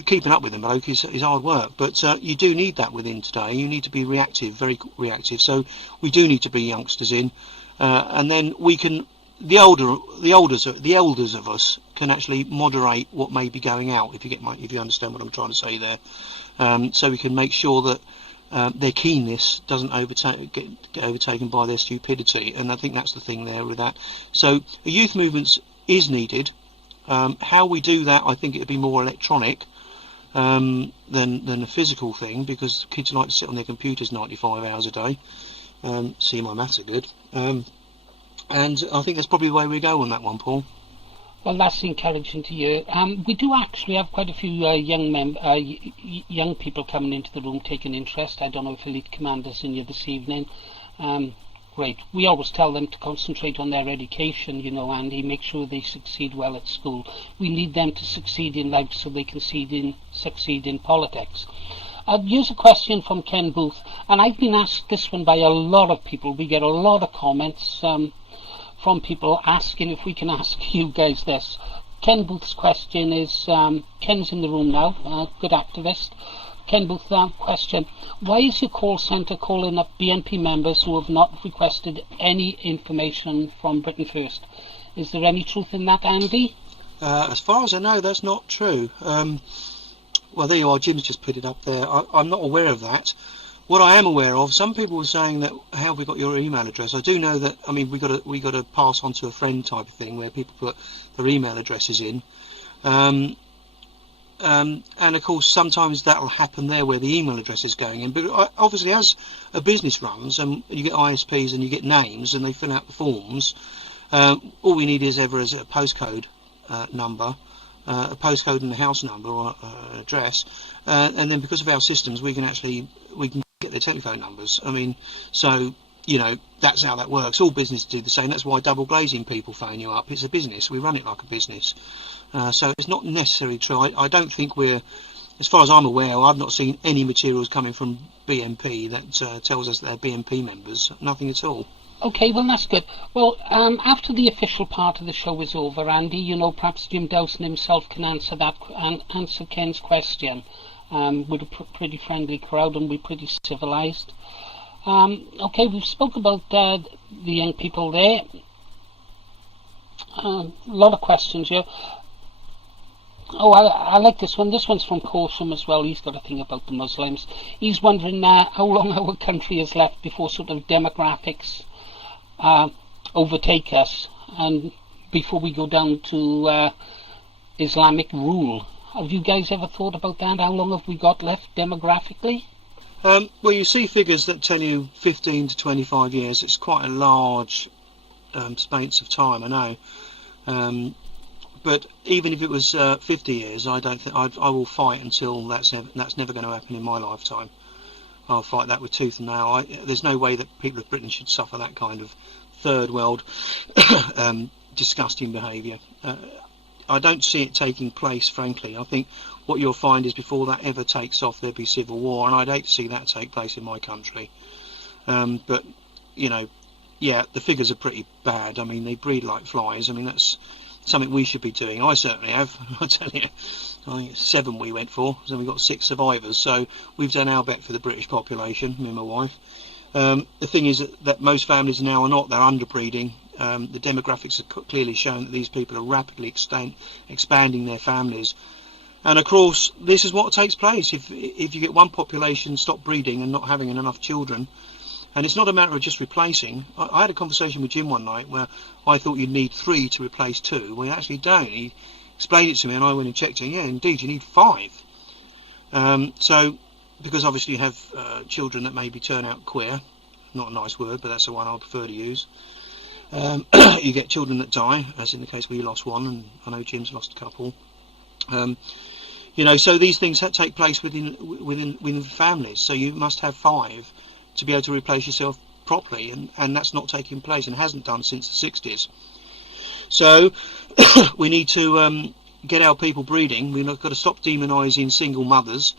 keeping up with him. Bloke is hard work, but you do need that within today. You need to be reactive, very reactive. So we do need to bring youngsters in, and then we can. The elders of us can actually moderate what may be going out. If you understand what I'm trying to say there, so we can make sure that their keenness doesn't get overtaken by their stupidity. And I think that's the thing there with that. So a youth movement is needed. How we do that, I think it would be more electronic than a physical thing, because kids like to sit on their computers 95 hours a day. See, my maths are good. And I think that's probably the way we go on that one, Paul. Well, that's encouraging to hear. We do actually have quite a few young people coming into the room taking interest. I don't know if Elite Commander's in here this evening. Great. We always tell them to concentrate on their education, Andy, make sure they succeed well at school. We need them to succeed in life so they can succeed in politics. Here's a question from Ken Booth, and I've been asked this one by a lot of people. We get a lot of comments from people asking if we can ask you guys this. Ken Booth's question is, Ken's in the room now, good activist. Ken Booth, question, why is your call centre calling up BNP members who have not requested any information from Britain First? Is there any truth in that, Andy? As far as I know, that's not true. Well, there you are, Jim's just put it up there. I'm not aware of that. What I am aware of, some people were saying that, how have we got your email address? I do know that, we got to pass on to a friend type of thing, where people put their email addresses in. And of course, sometimes that'll happen there where the email address is going in. But obviously, as a business runs, and you get ISPs and you get names and they fill out the forms, all we need is a postcode number, a postcode and a house number or address, and then because of our systems, we can get their telephone numbers. So that's how that works. All businesses do the same. That's why double glazing people phone you up. It's a business. We run it like a business. So it's not necessarily true. I don't think as far as I'm aware, I've not seen any materials coming from BNP that tells us that they're BNP members. Nothing at all. Okay, well, that's good. Well, after the official part of the show is over, Andy, perhaps Jim Dawson himself can answer answer Ken's question. We're a pretty friendly crowd and we're pretty civilised. Okay, we've spoke about the young people there. A lot of questions here. Oh, I like this one. This one's from Corsham as well. He's got a thing about the Muslims. He's wondering how long our country is left before sort of demographics overtake us, and before we go down to Islamic rule. Have you guys ever thought about that? How long have we got left demographically? Well, you see figures that tell you 15 to 25 years. It's quite a large space of time, I know. But even if it was 50 years, I don't think I will fight until that's never going to happen in my lifetime. I'll fight that with tooth and nail. There's no way that people of Britain should suffer that kind of third world disgusting behaviour. I don't see it taking place, frankly. I think what you'll find is before that ever takes off, there'll be civil war, and I'd hate to see that take place in my country. But, yeah, the figures are pretty bad. They breed like flies. That's something we should be doing. I certainly have. I tell you, 7 we went for, so we got 6 survivors. So we've done our bet for the British population, me and my wife. The thing is that most families now are not. They're underbreeding. The demographics have clearly shown that these people are rapidly expanding their families. And of course, this is what takes place if you get one population stop breeding and not having enough children. And it's not a matter of just replacing. I had a conversation with Jim one night where I thought you'd need 3 to replace 2. Well, you actually don't. He explained it to me, and I went and checked it. Yeah, indeed, you need 5. So, because obviously you have children that maybe turn out queer. Not a nice word, but that's the one I prefer to use. You get children that die, as in the case where you lost one, and I know Jim's lost a couple. So these things take place within families. So you must have 5 to be able to replace yourself properly, and that's not taking place and hasn't done since the 60s. So we need to get our people breeding. We've got to stop demonising single mothers,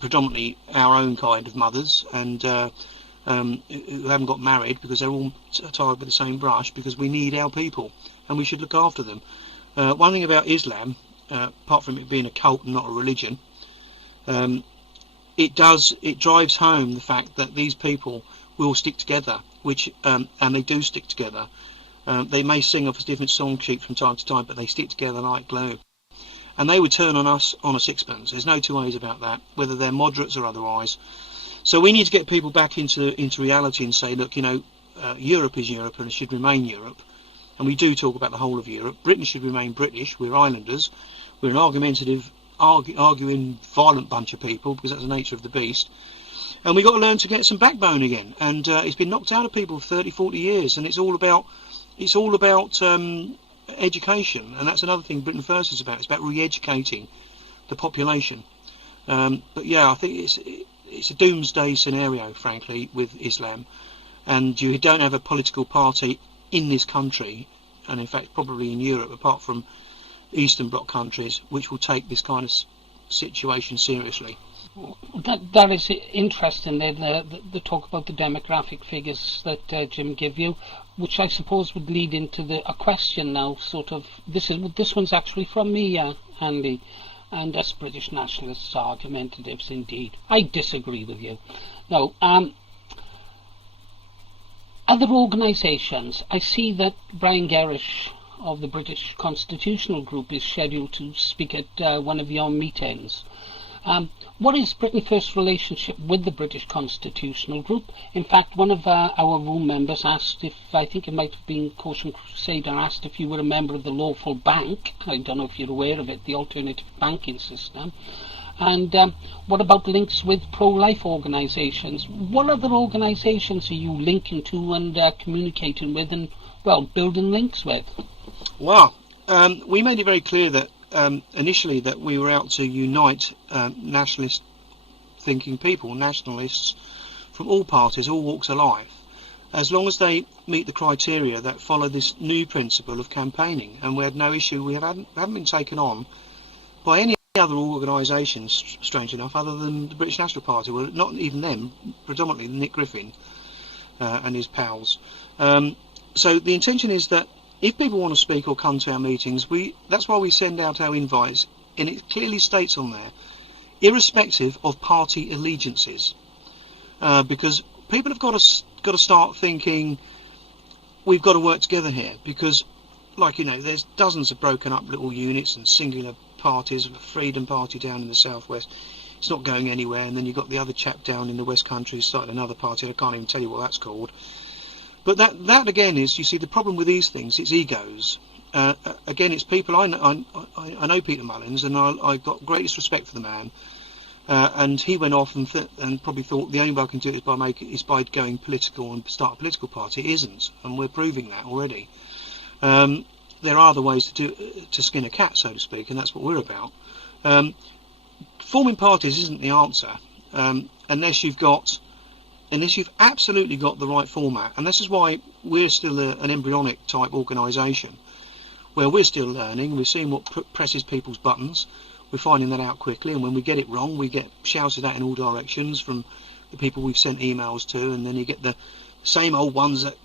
predominantly our own kind of mothers, and who haven't got married because they're all tied with the same brush, because we need our people and we should look after them. One thing about Islam, apart from it being a cult and not a religion, it drives home the fact that these people will stick together, and they do stick together. They may sing off a different song sheet from time to time, but they stick together like glue. And they would turn on us on a sixpence. There's no two ways about that, whether they're moderates or otherwise. So we need to get people back into reality and say, look, Europe is Europe and it should remain Europe. And we do talk about the whole of Europe. Britain should remain British. We're islanders. We're an argumentative, arguing, violent bunch of people, because that's the nature of the beast. And we've got to learn to get some backbone again. And it's been knocked out of people for 30, 40 years. And it's all about education. And that's another thing Britain First is about. It's about re-educating the population. But yeah, I think it's a doomsday scenario, frankly, with Islam. And you don't have a political party in this country, and in fact probably in Europe, apart from Eastern Bloc countries, which will take this kind of situation seriously. That is interesting. The talk about the demographic figures that Jim gave you, which I suppose would lead into a question now. Sort of, this one's actually from me, Andy, and us British nationalists are argumentatives indeed. I disagree with you. Now, other organisations, I see that Brian Gerrish of the British Constitutional Group is scheduled to speak at one of your meetings. What is Britain First's relationship with the British Constitutional Group? In fact, one of our room members asked I think it might have been Caution Crusader, asked if you were a member of the Lawful Bank. I don't know if you're aware of it, the alternative banking system. And what about links with pro-life organisations? What other organisations are you linking to and communicating with and, well, building links with? Well, we made it very clear that initially that we were out to unite nationalist thinking people, nationalists from all parties, all walks of life, as long as they meet the criteria that follow this new principle of campaigning. And we had no issue. We haven't been taken on by any other organisations, strange enough, other than the British National Party. Well, not even them, predominantly Nick Griffin and his pals. So the intention is that if people want to speak or come to our meetings, that's why we send out our invites, and it clearly states on there, irrespective of party allegiances, because people have got to start thinking we've got to work together here, because, like, there's dozens of broken up little units and singular parties. The Freedom Party down in the southwest, it's not going anywhere, and then you've got the other chap down in the West Country who started another party. I can't even tell you what that's called. But that again is, you see, the problem with these things, it's egos. Again, it's people. I know Peter Mullins, and I got greatest respect for the man. And he went off and probably thought the only way I can do it is by going political and start a political party. It isn't, and we're proving that already. There are other ways to skin a cat, so to speak, and that's what we're about. Forming parties isn't the answer, unless you've absolutely got the right format. And this is why we're still an embryonic type organisation, where we're still learning. We're seeing what presses people's buttons. We're finding that out quickly, and when we get it wrong, we get shouted at in all directions from the people we've sent emails to, and then you get the same old ones that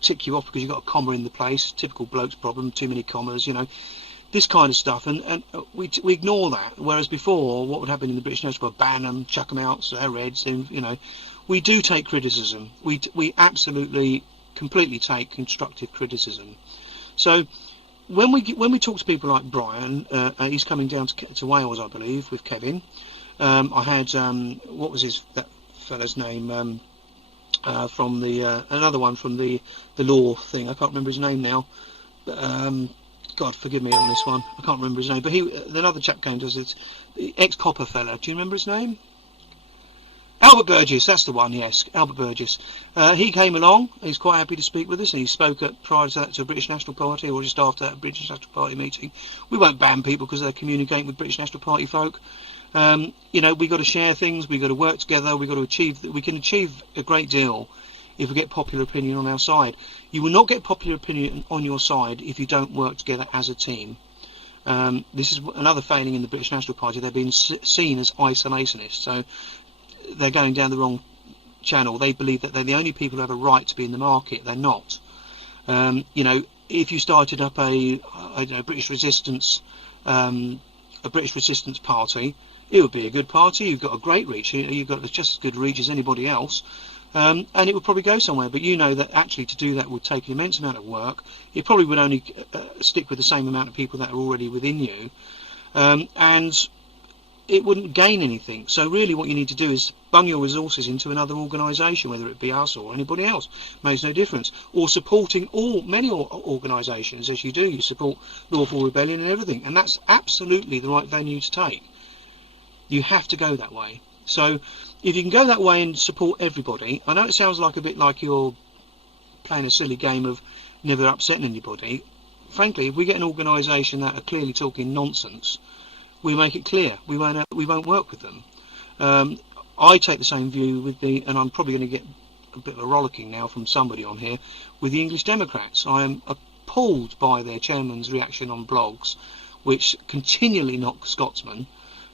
tick you off because you've got a comma in the place. Typical bloke's problem, too many commas, this kind of stuff, and we ignore that. Whereas before, what would happen in the British National Party, ban them, chuck them out, so reds, we do take criticism. We absolutely, completely take constructive criticism. So when we talk to people like Brian, he's coming down to Wales, I believe, with Kevin. I had what was that fella's name from the another one from the law thing. I can't remember his name now. God forgive me on this one. I can't remember his name. But another chap came to us. It's the ex-copper fella. Do you remember his name? Albert Burgess, that's the one, yes, Albert Burgess. He came along, he's quite happy to speak with us, and he spoke prior to that to a British National Party, or just after that British National Party meeting. We won't ban people because they're communicating with British National Party folk. We've got to share things, we've got to work together, we can achieve a great deal if we get popular opinion on our side. You will not get popular opinion on your side if you don't work together as a team. This is another failing in the British National Party. They're being seen as isolationists, so they're going down the wrong channel, they believe that they're the only people who have a right to be in the market. They're not. If you started up a British Resistance, a British Resistance party, it would be a good party. You've got a great reach. You've got just as good reach as anybody else, and it would probably go somewhere. But you know that actually to do that would take an immense amount of work. It probably would only stick with the same amount of people that are already within you, and it wouldn't gain anything. So really what you need to do is bung your resources into another organisation, whether it be us or anybody else. Makes no difference. Or supporting many organisations, as you do. You support Lawful Rebellion and everything, and that's absolutely the right venue to take. You have to go that way. So if you can go that way and support everybody, I know it sounds like a bit like you're playing a silly game of never upsetting anybody. Frankly, if we get an organisation that are clearly talking nonsense, we make it clear we won't work with them. I take the same view with and I'm probably going to get a bit of a rollicking now from somebody on here, with the English Democrats. I am appalled by their chairman's reaction on blogs, which continually knock Scotsmen.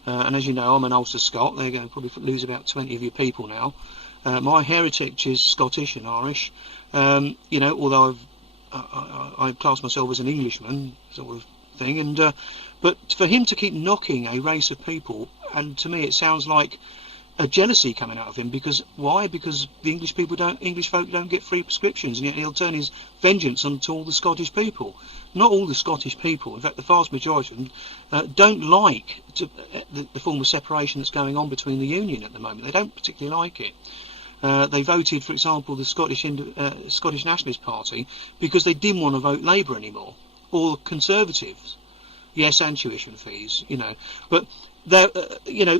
And as you know, I'm an Ulster Scot. They're going to probably lose about 20 of your people now. My heritage is Scottish and Irish. Although I class myself as an Englishman, sort of thing. And but for him to keep knocking a race of people, and to me it sounds like a jealousy coming out of him. Because why? Because the English folk don't get free prescriptions, and yet he'll turn his vengeance onto all the Scottish people. Not all the Scottish people, in fact the vast majority of them, don't like the form of separation that's going on between the Union at the moment. They don't particularly like it. They voted, for example, the Scottish Nationalist Party because they didn't want to vote Labour anymore, or Conservatives. Yes, and tuition fees, but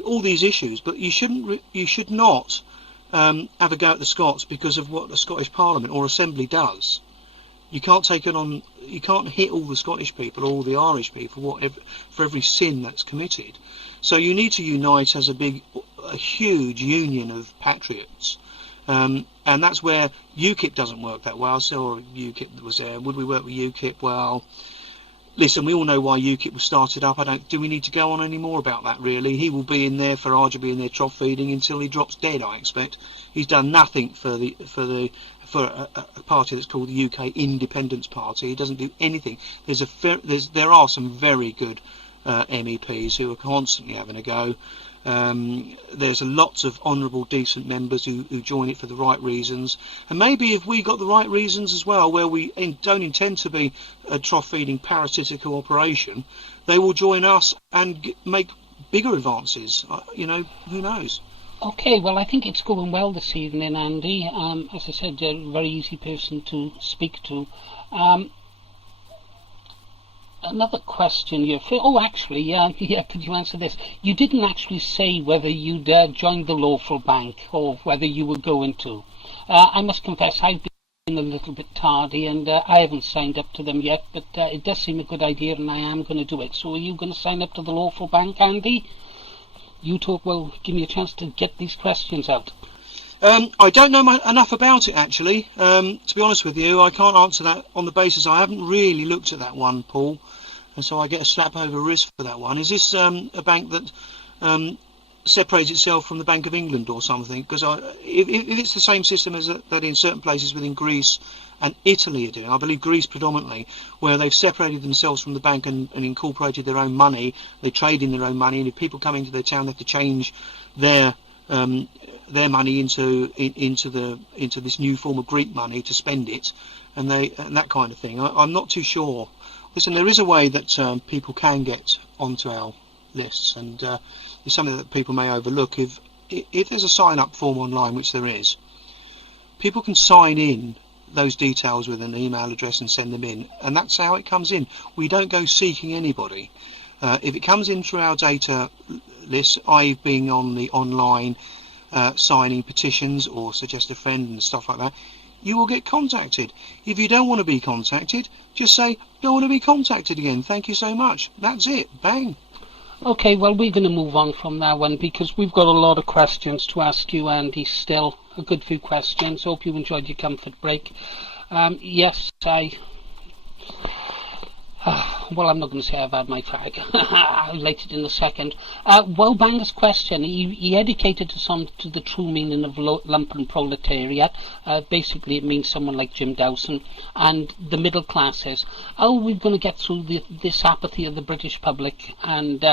all these issues. But you should not have a go at the Scots because of what the Scottish Parliament or Assembly does. You can't take it on. You can't hit all the Scottish people, or all the Irish people, for every sin that's committed. So you need to unite as a huge union of patriots, and that's where UKIP doesn't work that well. So UKIP was there. Would we work with UKIP? Well, listen, we all know why UKIP was started up. Do we need to go on any more about that, really? He will be in there, Farage will be in there trough feeding until he drops dead, I expect. He's done nothing for a party that's called the UK Independence Party. He doesn't do anything. There are some very good MEPs who are constantly having a go. There's lots of honourable, decent members who join it for the right reasons, and maybe if we got the right reasons as well, where we don't intend to be a trough-feeding parasitical operation, they will join us and make bigger advances. Who knows? Okay, well, I think it's going well this evening, Andy. As I said, a very easy person to speak to. Another question here. Could you answer this? You didn't actually say whether you'd joined the Lawful Bank or whether you were going to. I must confess, I've been a little bit tardy and I haven't signed up to them yet, but it does seem a good idea and I am going to do it. So are you going to sign up to the Lawful Bank, Andy? You talk, well, give me a chance to get these questions out. I don't know enough about it, actually. To be honest with you, I can't answer that on the basis I haven't really looked at that one, Paul, and so I get a slap over the wrist for that one. Is this a bank that separates itself from the Bank of England or something? Because if it's the same system as that in certain places within Greece and Italy are doing, I believe Greece predominantly, where they've separated themselves from the bank and incorporated their own money, they trade in their own money, and if people come into their town, they have to change their money into this new form of Greek money to spend it, and that kind of thing. I'm not too sure. Listen, there is a way that people can get onto our lists, and it's something that people may overlook. If there's a sign-up form online, which there is, people can sign in those details with an email address and send them in, and that's how it comes in. We don't go seeking anybody. If it comes in through our data list, i.e. being on the online signing petitions or suggest a friend and stuff like that, you will get contacted. If you don't want to be contacted, just say, don't want to be contacted again, thank you so much. That's it. Bang. Okay, well, we're going to move on from that one because we've got a lot of questions to ask you, Andy, still. A good few questions. Hope you enjoyed your comfort break. Yes, Well, I'm not going to say I've had my fag. I'll light it in a second. Wellbanger's question. He educated us on to the true meaning of lumpen proletariat. Basically, it means someone like Jim Dawson and the middle classes. How are we going to get through this apathy of the British public and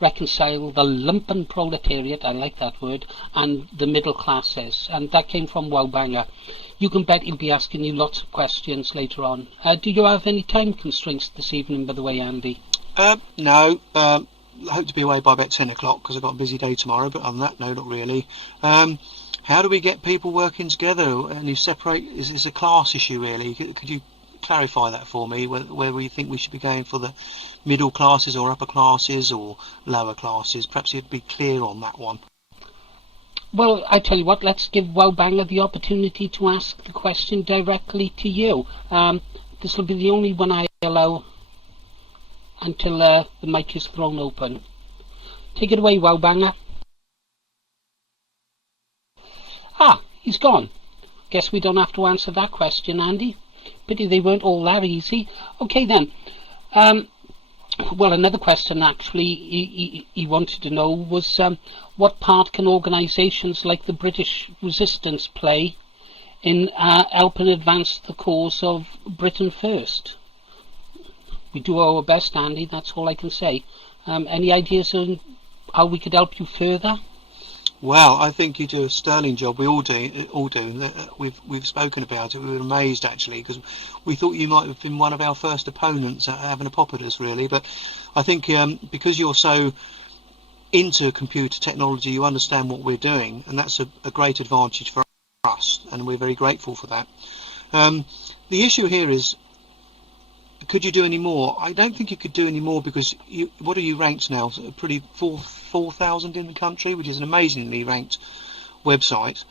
reconcile the lumpen proletariat, I like that word, and the middle classes? And that came from Wellbanger. You can bet he'll be asking you lots of questions later on. Do you have any time constraints this evening, by the way, Andy? No. I hope to be away by about 10 o'clock because I've got a busy day tomorrow, but other than that, no, not really. How do we get people working together and you separate? Is this a class issue, really? Could you clarify that for me, whether we think we should be going for the middle classes or upper classes or lower classes? Perhaps you'd be clear on that one. Well, I tell you what, let's give Wellbanger the opportunity to ask the question directly to you. This will be the only one I allow until the mic is thrown open. Take it away, Wellbanger. He's gone. Guess we don't have to answer that question, Andy. Pity they weren't all that easy. Okay then. Well, another question actually he wanted to know was what part can organisations like the British Resistance play in helping advance the cause of Britain First? We do our best, Andy, that's all I can say. Any ideas on how we could help you further? Well, I think you do a sterling job. We all do. We've spoken about it. We were amazed actually because we thought you might have been one of our first opponents having a pop at us, really. But I think because you're so into computer technology, you understand what we're doing, and that's a great advantage for us, and we're very grateful for that. The issue here is, could you do any more? I don't think you could do any more because what are you ranked now? Pretty 4,000 in the country, which is an amazingly ranked website.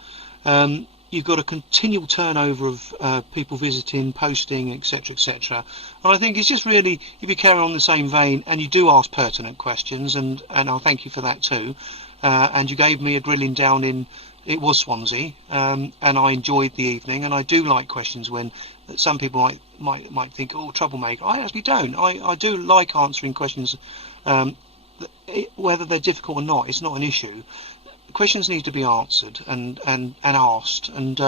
You've got a continual turnover of people visiting, posting, etc., etc. And I think it's just really, if you carry on the same vein and you do ask pertinent questions, and I'll thank you for that too. And you gave me a drilling down in, it was Swansea, and I enjoyed the evening. And I do like questions when some people might think, oh, troublemaker. I actually don't. I do like answering questions, whether they're difficult or not. It's not an issue. Questions need to be answered and asked, and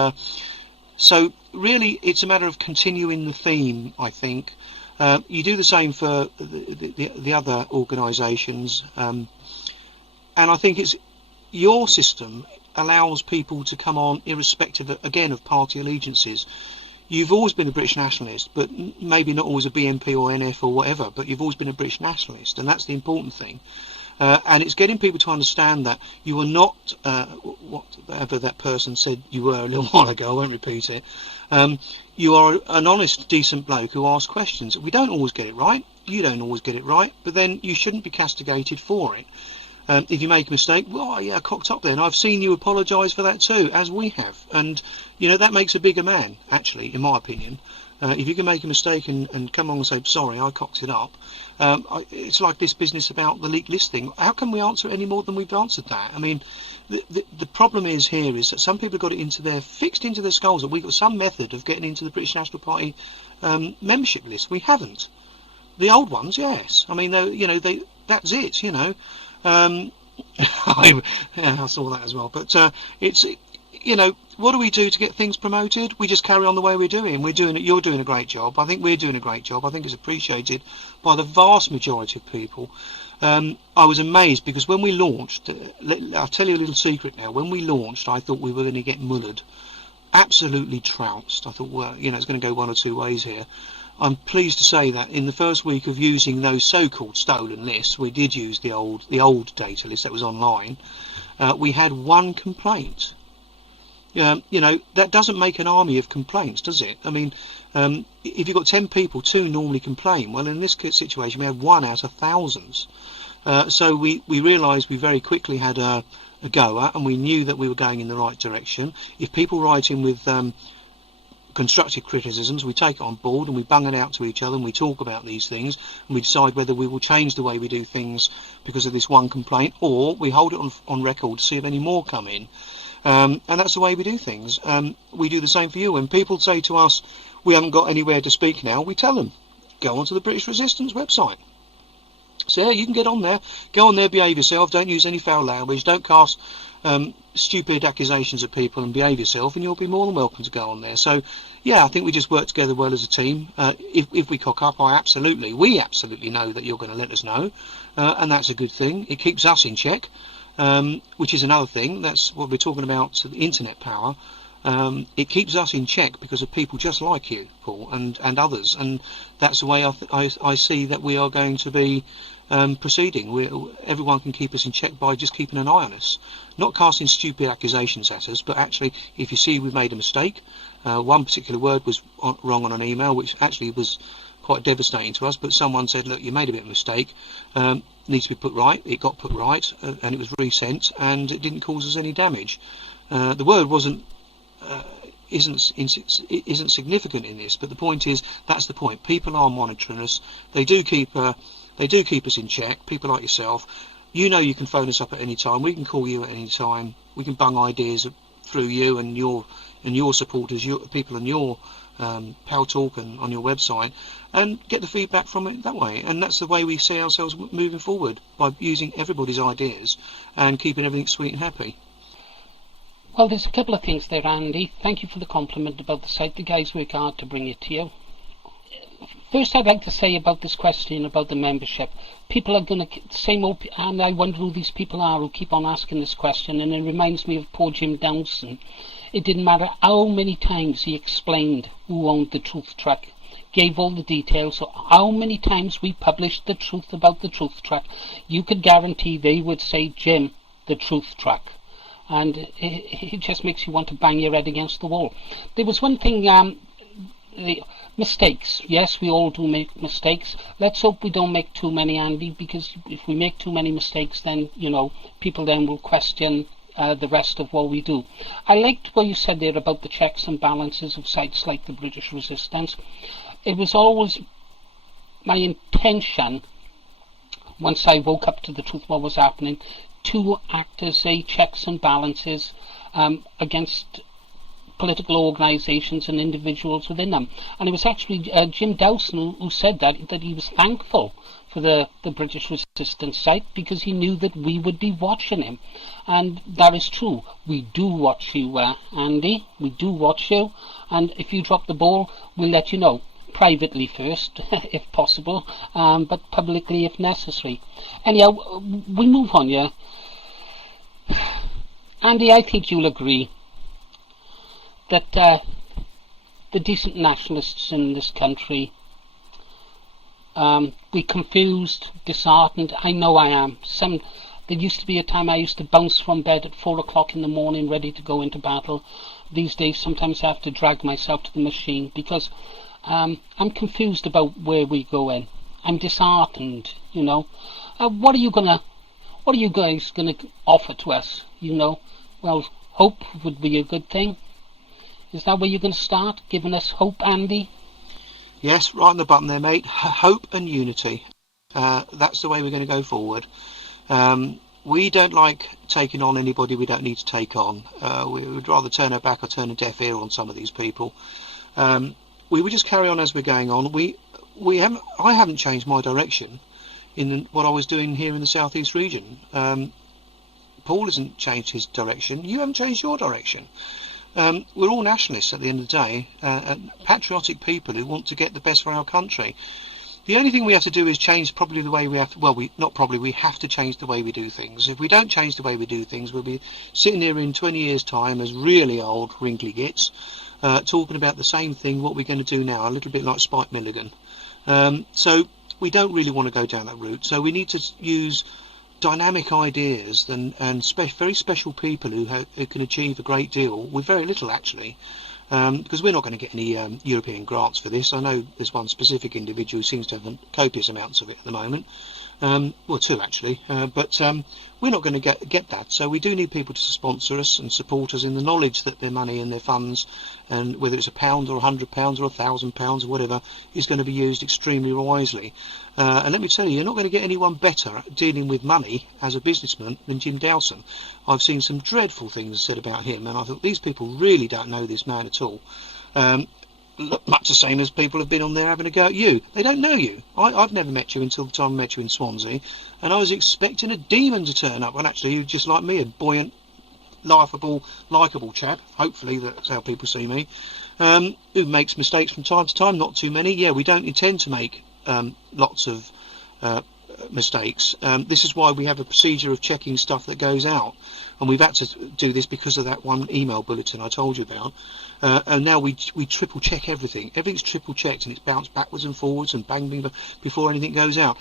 so really it's a matter of continuing the theme. I think you do the same for the other organisations, and I think it's your system allows people to come on irrespective again of party allegiances. You've always been a British nationalist, but maybe not always a BNP or NF or whatever, but you've always been a British nationalist, and that's the important thing. And it's getting people to understand that you are not whatever that person said you were a little while ago. I won't repeat it. You are an honest, decent bloke who asks questions. We don't always get it right. You don't always get it right, but then you shouldn't be castigated for it. If you make a mistake, well, yeah, I cocked up then. I've seen you apologise for that too, as we have. And, you know, that makes a bigger man, actually, in my opinion. If you can make a mistake and come on and say, sorry, I cocked it up, it's like this business about the leaked listing. How can we answer it any more than we've answered that? I mean, the problem is here is that some people have got it fixed into their skulls that we've got some method of getting into the British National Party membership list. We haven't. The old ones, yes. I mean, that's it, you know. I saw that as well. But it's, you know, what do we do to get things promoted? We just carry on the way we're doing. You're doing a great job. I think we're doing a great job. I think it's appreciated by the vast majority of people. I was amazed because when we launched, I'll tell you a little secret now. When we launched, I thought we were going to get mullered, absolutely trounced. I thought, well, you know, it's going to go one or two ways here. I'm pleased to say that in the first week of using those so-called stolen lists, we did use the old data list that was online. We had one complaint. You know, that doesn't make an army of complaints, does it? I mean, if you've got 10 people, 2 normally complain. Well, in this situation, we had 1 out of thousands. So we realised we very quickly had a goer, and we knew that we were going in the right direction. If people write in with constructive criticisms, we take it on board and we bung it out to each other and we talk about these things and we decide whether we will change the way we do things because of this one complaint, or we hold it on record to see if any more come in. And that's the way we do things. We do the same for you. When people say to us, we haven't got anywhere to speak now, we tell them, go onto the British Resistance website. So yeah, you can get on there, behave yourself, don't use any foul language, don't cast stupid accusations at people, and behave yourself, and you'll be more than welcome to go on there. So yeah, I think we just work together well as a team. If we cock up, we absolutely know that you're going to let us know, and that's a good thing. It keeps us in check, which is another thing. That's what we're talking about, the internet power. It keeps us in check because of people just like you, Paul, and others, and that's the way I see that we are going to be proceeding. Everyone can keep us in check by just keeping an eye on us, not casting stupid accusations at us, but actually, if you see we've made a mistake, one particular word was wrong on an email, which actually was quite devastating to us, but someone said, look, you made a bit of a mistake, needs to be put right. It got put right, and it was resent, and it didn't cause us any damage. The word isn't significant in this, but the point is, that's the point. People are monitoring us. They do keep us in check. People like yourself, you can phone us up at any time. We can call you at any time. We can bung ideas through you and your supporters, people on your Paltalk and on your website, and get the feedback from it that way. And that's the way we see ourselves moving forward, by using everybody's ideas and keeping everything sweet and happy. Well, there's a couple of things there, Andy. Thank you for the compliment about the site. The guys work hard to bring it to you. First, I'd like to say about this question about the membership. People are going to say more, and I wonder who these people are who keep on asking this question, and it reminds me of poor Jim Dawson. It didn't matter how many times he explained who owned the Truth Track, gave all the details, so how many times we published the truth about the Truth Track, you could guarantee they would say, Jim, the Truth Track. And it just makes you want to bang your head against the wall. There was one thing, mistakes. Yes, we all do make mistakes. Let's hope we don't make too many, Andy, because if we make too many mistakes, then, people then will question the rest of what we do. I liked what you said there about the checks and balances of sites like the British Resistance. It was always my intention, once I woke up to the truth of what was happening, to act as a checks and balances against political organisations and individuals within them. And it was actually Jim Dawson who said that he was thankful for the British Resistance site because he knew that we would be watching him. And that is true. We do watch you, Andy. We do watch you. And if you drop the ball, we'll let you know. Privately first, if possible, but publicly if necessary. Anyhow, we move on, yeah. Andy, I think you'll agree that the decent nationalists in this country, we're confused, disheartened. I know I am. There used to be a time I used to bounce from bed at 4 o'clock in the morning ready to go into battle. These days sometimes I have to drag myself to the machine because I'm confused about where we're going. I'm disheartened, What are you guys gonna offer to us, Well, hope would be a good thing. Is that where you're going to start, giving us hope, Andy? Yes, right on the button there, mate. Hope and unity. That's the way we're going to go forward. We don't like taking on anybody we don't need to take on. We would rather turn our back or turn a deaf ear on some of these people. We would just carry on as we're going on. I haven't changed my direction in what I was doing here in the South East region. Paul hasn't changed his direction. You haven't changed your direction. We're all nationalists at the end of the day, patriotic people who want to get the best for our country. The only thing we have to do is change probably the way we have to, we have to change the way we do things. If we don't change the way we do things, we'll be sitting here in 20 years' time as really old, wrinkly gits, talking about the same thing, what we're going to do now, a little bit like Spike Milligan. So we don't really want to go down that route. So we need to use dynamic ideas and very special people who can achieve a great deal with very little, actually, because we're not going to get any European grants for this. I know there's one specific individual who seems to have copious amounts of it at the moment, well, two actually, but we're not going to get that. So we do need people to sponsor us and support us in the knowledge that their money and their funds, and whether it's £1 or £100 or £1,000 or whatever, is going to be used extremely wisely. And let me tell you, you're not going to get anyone better at dealing with money as a businessman than Jim Dawson. I've seen some dreadful things said about him, and I thought these people really don't know this man at all. much the same as people have been on there having a go at you. They don't know you. I've never met you until the time I met you in Swansea, and I was expecting a demon to turn up, and actually you're just like me, a buoyant, laughable, likeable chap. Hopefully that's how people see me. Who makes mistakes from time to time, not too many. Yeah, we don't intend to make lots of mistakes. This is why we have a procedure of checking stuff that goes out, and we've had to do this because of that one email bulletin I told you about. And now we triple check everything. Everything's triple checked, and it's bounced backwards and forwards and bang before anything goes out.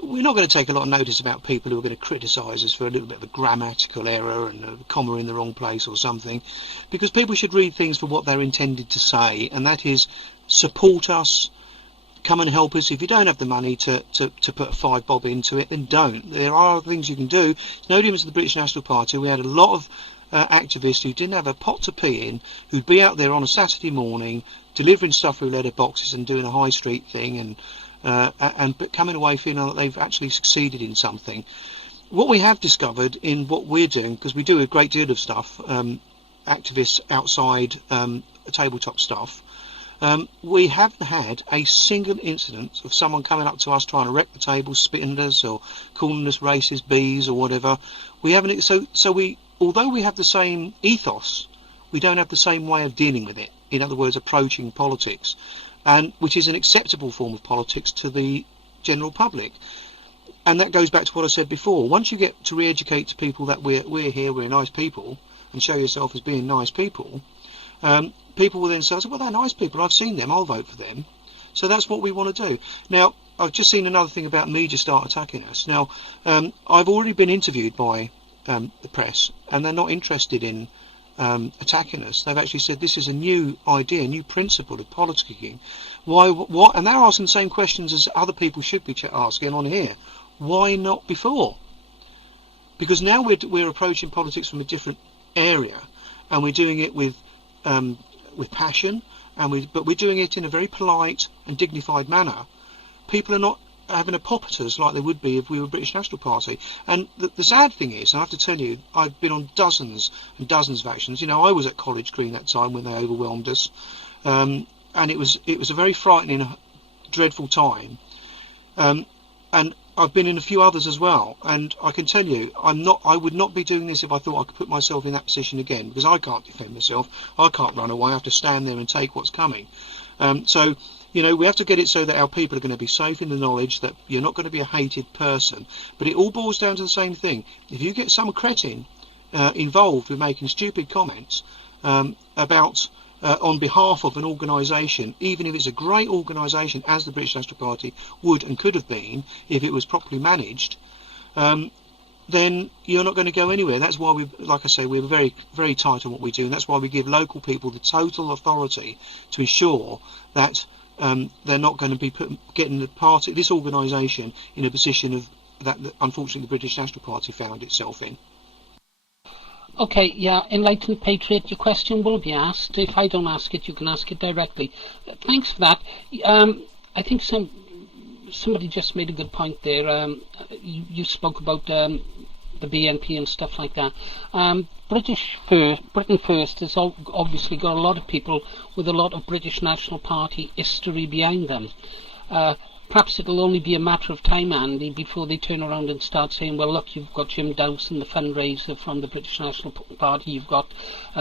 We're not going to take a lot of notice about people who are going to criticise us for a little bit of a grammatical error and a comma in the wrong place or something, because people should read things for what they're intended to say, and that is support us, come and help us. If you don't have the money to put a 5 bob into it, then don't. There are other things you can do. It's no difference to the British National Party. We had a lot of activists who didn't have a pot to pee in, who'd be out there on a Saturday morning delivering stuff through letter boxes and doing a high street thing, and coming away feeling that they've actually succeeded in something. What we have discovered in what we're doing, because we do a great deal of stuff, activists outside tabletop stuff, we haven't had a single incident of someone coming up to us trying to wreck the table, spitting at us or calling us racist bees or whatever. We haven't. So we, although we have the same ethos, we don't have the same way of dealing with it. In other words, approaching politics, and which is an acceptable form of politics to the general public. And that goes back to what I said before. Once you get to re-educate to people that we're here, we're nice people, and show yourself as being nice people, people will then say, well, they're nice people, I've seen them, I'll vote for them. So that's what we want to do. Now, I've just seen another thing about media start attacking us. Now, I've already been interviewed by the press, and they're not interested in attacking us. They've actually said this is a new idea, a new principle of politicking. Why? What? And they're asking the same questions as other people should be asking on here. Why not before? Because now we're approaching politics from a different area, and we're doing it with passion, but we're doing it in a very polite and dignified manner. People are not having a pop at us like they would be if we were British National Party. And the sad thing is, I have to tell you, I've been on dozens and dozens of actions. You know, I was at College Green that time when they overwhelmed us, and it was a very frightening, dreadful time. And I've been in a few others as well, and I can tell you, I would not be doing this if I thought I could put myself in that position again, because I can't defend myself, I can't run away, I have to stand there and take what's coming. So, you know, we have to get it so that our people are going to be safe in the knowledge that you're not going to be a hated person. But it all boils down to the same thing. If you get some cretin involved with making stupid comments about on behalf of an organisation, even if it's a great organisation, as the British National Party would and could have been if it was properly managed, then you're not going to go anywhere. That's why like I say, we're very, very tight on what we do, and that's why we give local people the total authority to ensure that they're not going to be getting this organisation in a position of that unfortunately the British National Party found itself in. Okay, yeah, Enlightened Patriot, your question will be asked. If I don't ask it, you can ask it directly. Thanks for that. I think somebody just made a good point there. You spoke about the BNP and stuff like that. Britain First has obviously got a lot of people with a lot of British National Party history behind them. Perhaps it'll only be a matter of time, Andy, before they turn around and start saying, well, look, you've got Jim Dowson, the fundraiser from the British National Party, you've got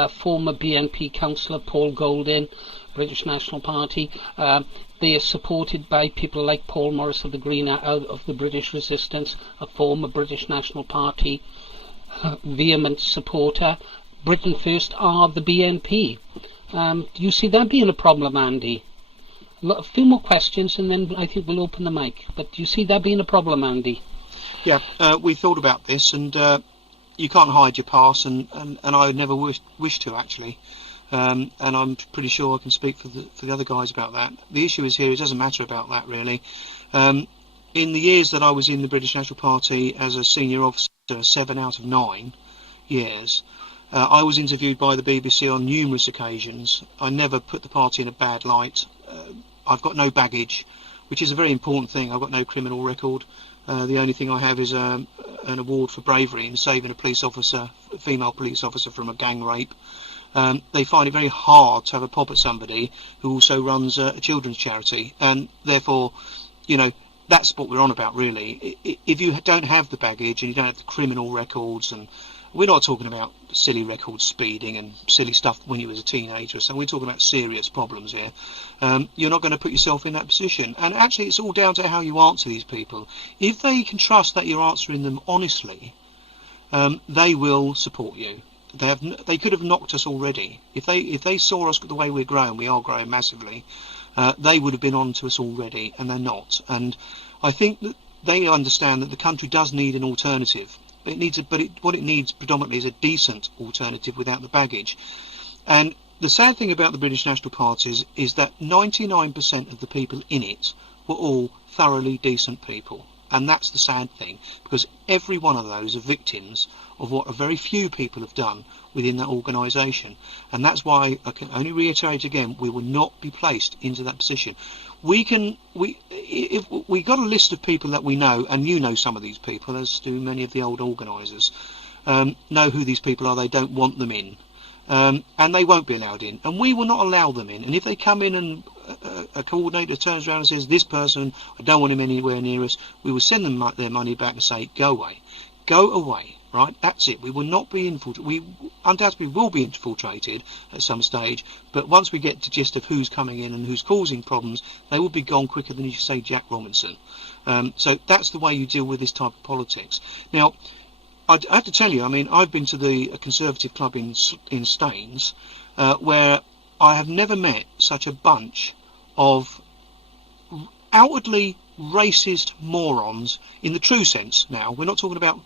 former BNP councillor Paul Golding, British National Party. They are supported by people like Paul Morris of the Green out of the British Resistance, a former British National Party vehement supporter. Britain First are the BNP. Do you see that being a problem, Andy? A few more questions and then I think we'll open the mic. But do you see that being a problem, Andy? Yeah, we thought about this, and you can't hide your past, and I never wish to, actually. And I'm pretty sure I can speak for the other guys about that. The issue is here, it doesn't matter about that, really. In the years that I was in the British National Party as a senior officer, 7 out of 9 years, I was interviewed by the BBC on numerous occasions. I never put the party in a bad light. I've got no baggage, which is a very important thing. I've got no criminal record. The only thing I have is an award for bravery in saving a female police officer from a gang rape. they find it very hard to have a pop at somebody who also runs a children's charity, and therefore, that's what we're on about, really. If you don't have the baggage and you don't have the criminal records, and we're not talking about silly record speeding and silly stuff when you was a teenager, so we're talking about serious problems here. You're not going to put yourself in that position. And actually, it's all down to how you answer these people. If they can trust that you're answering them honestly, they will support you. They could have knocked us already. If they saw us the way we're growing, we are growing massively, they would have been on to us already, and they're not. And I think that they understand that the country does need an alternative. What it needs predominantly is a decent alternative without the baggage. And the sad thing about the British National Party is that 99% of the people in it were all thoroughly decent people. And that's the sad thing, because every one of those are victims of what a very few people have done within that organisation. And that's why I can only reiterate again, we will not be placed into that position. If we got a list of people that we know, and you know some of these people, as do many of the old organisers, know who these people are. They don't want them in, and they won't be allowed in, and we will not allow them in. And if they come in and a coordinator turns around and says, this person, I don't want him anywhere near us, we will send them their money back and say, go away, right? That's it. We will not be infiltrated. We undoubtedly will be infiltrated at some stage, but once we get to gist of who's coming in and who's causing problems, they will be gone quicker than you say Jack Robinson. So that's the way you deal with this type of politics. Now, I have to tell you, I mean, I've been to the Conservative Club in Staines, where I have never met such a bunch of outwardly racist morons in the true sense. Now, we're not talking about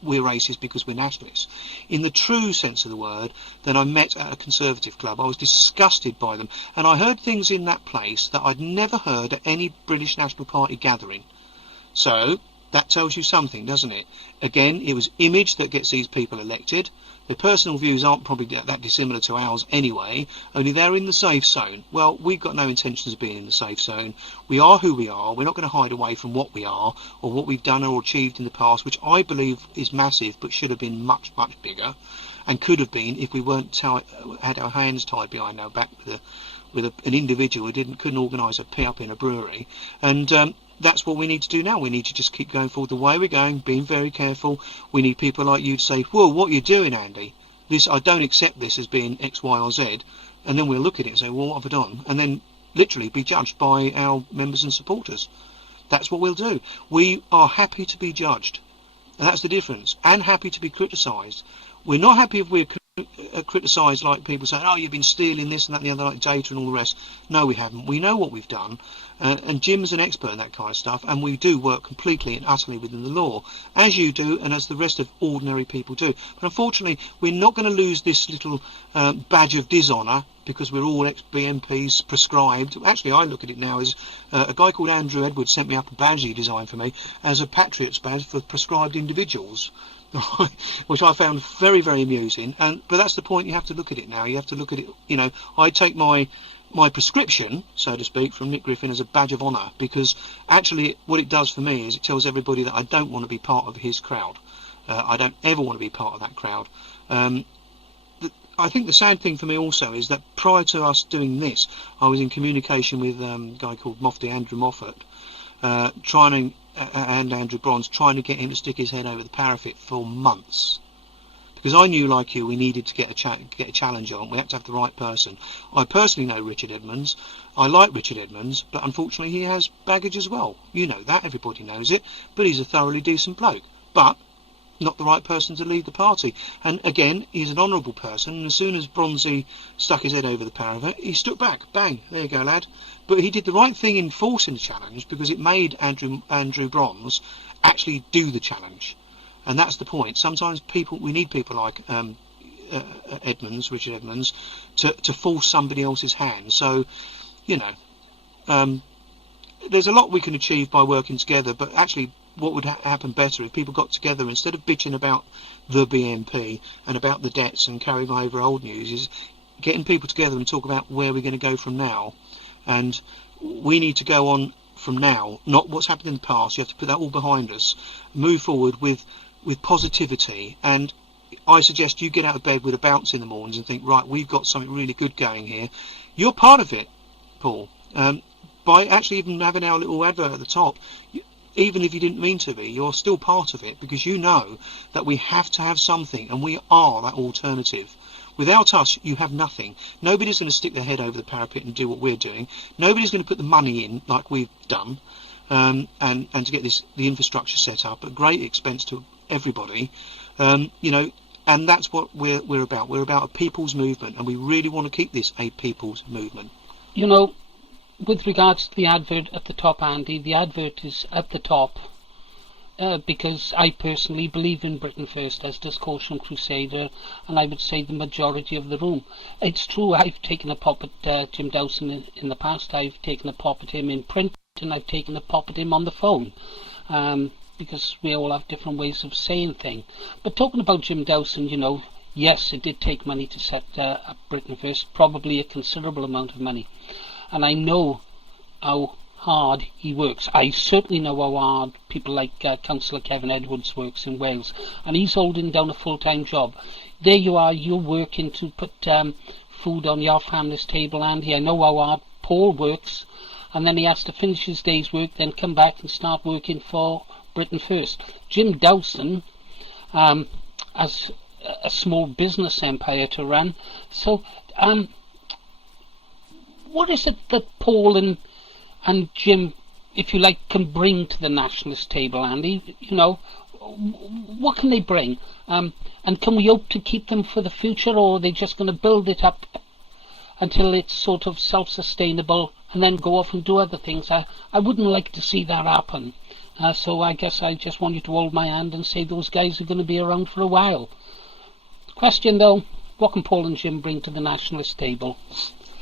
we're racist because we're nationalists. In the true sense of the word, that I met at a Conservative club. I was disgusted by them. And I heard things in that place that I'd never heard at any British National Party gathering. So that tells you something, doesn't it? Again, it was image that gets these people elected. Their personal views aren't probably that dissimilar to ours anyway, only they're in the safe zone. Well, we've got no intentions of being in the safe zone. We are who we are. We're not going to hide away from what we are or what we've done or achieved in the past, which I believe is massive but should have been much, much bigger, and could have been if we weren't had our hands tied behind our back with an individual who couldn't organise a pee-up in a brewery. And that's what we need to do now. We need to just keep going forward the way we're going, being very careful. We need people like you to say, whoa, what are you doing, Andy? I don't accept this as being X, Y or Z. And then we'll look at it and say, well, what have I done? And then literally be judged by our members and supporters. That's what we'll do. We are happy to be judged. And that's the difference. And happy to be criticised. We're not happy if we're criticised like people say, oh, you've been stealing this and that and the other, like data and all the rest. No, we haven't. We know what we've done. And Jim's an expert in that kind of stuff, and we do work completely and utterly within the law, as you do and as the rest of ordinary people do. But unfortunately, we're not going to lose this little badge of dishonour because we're all ex-BMPs prescribed. Actually, I look at it now as a guy called Andrew Edwards sent me up a badge he designed for me as a Patriots badge for prescribed individuals. Which I found very, very amusing. But that's the point. You have to look at it now. You have to look at it. I take my prescription, so to speak, from Nick Griffin as a badge of honour, because actually what it does for me is it tells everybody that I don't want to be part of his crowd. I don't ever want to be part of that crowd. I think the sad thing for me also is that prior to us doing this, I was in communication with a guy called Mufti Andrew Moffat, and Andrew Bronze, trying to get him to stick his head over the parapet for months, because I knew, like you, we needed to get a challenge on. We had to have the right person. I personally know Richard Edmonds. I like Richard Edmonds, but unfortunately he has baggage as well. You know that, everybody knows it, but he's a thoroughly decent bloke, but not the right person to lead the party. And again, he's an honourable person, and as soon as Bronzy stuck his head over the parapet, he stuck back. Bang, there you go, lad. But he did the right thing in forcing the challenge, because it made Andrew Bronze actually do the challenge. And that's the point. Sometimes we need people like Richard Edmonds, to force somebody else's hand. So, there's a lot we can achieve by working together, but actually what would happen better if people got together, instead of bitching about the BNP and about the debts and carrying over old news, is getting people together and talk about where we're going to go from now. And we need to go on from now, not what's happened in the past. You have to put that all behind us, move forward with positivity. And I suggest you get out of bed with a bounce in the mornings and think, right, we've got something really good going here. You're part of it, Paul. By actually even having our little advert at the top, even if you didn't mean to be, you're still part of it, because you know that we have to have something, and we are that alternative. Without us, you have nothing. Nobody's going to stick their head over the parapet and do what we're doing. Nobody's going to put the money in like we've done, and to get the infrastructure set up at great expense to everybody. And that's what we're about. We're about a people's movement, and we really want to keep this a people's movement. With regards to the advert at the top, Andy, the advert is at the top because I personally believe in Britain First, as does Caution Crusader, and I would say the majority of the room. It's true, I've taken a pop at Jim Dawson in the past. I've taken a pop at him in print, and I've taken a pop at him on the phone, because we all have different ways of saying things. But talking about Jim Dawson, yes, it did take money to set up Britain First, probably a considerable amount of money. And I know how hard he works. I certainly know how hard people like Councillor Kevin Edwards works in Wales, and he's holding down a full-time job. There you are, you're working to put food on your family's table, Andy. I know how hard Paul works, and then he has to finish his day's work, then come back and start working for Britain First. Jim Dawson has a small business empire to run, so what is it that Paul and Jim, if you like, can bring to the nationalist table, Andy? What can they bring? And can we hope to keep them for the future, or are they just going to build it up until it's sort of self-sustainable and then go off and do other things? I wouldn't like to see that happen. So I guess I just want you to hold my hand and say those guys are going to be around for a while. Question, though, what can Paul and Jim bring to the nationalist table?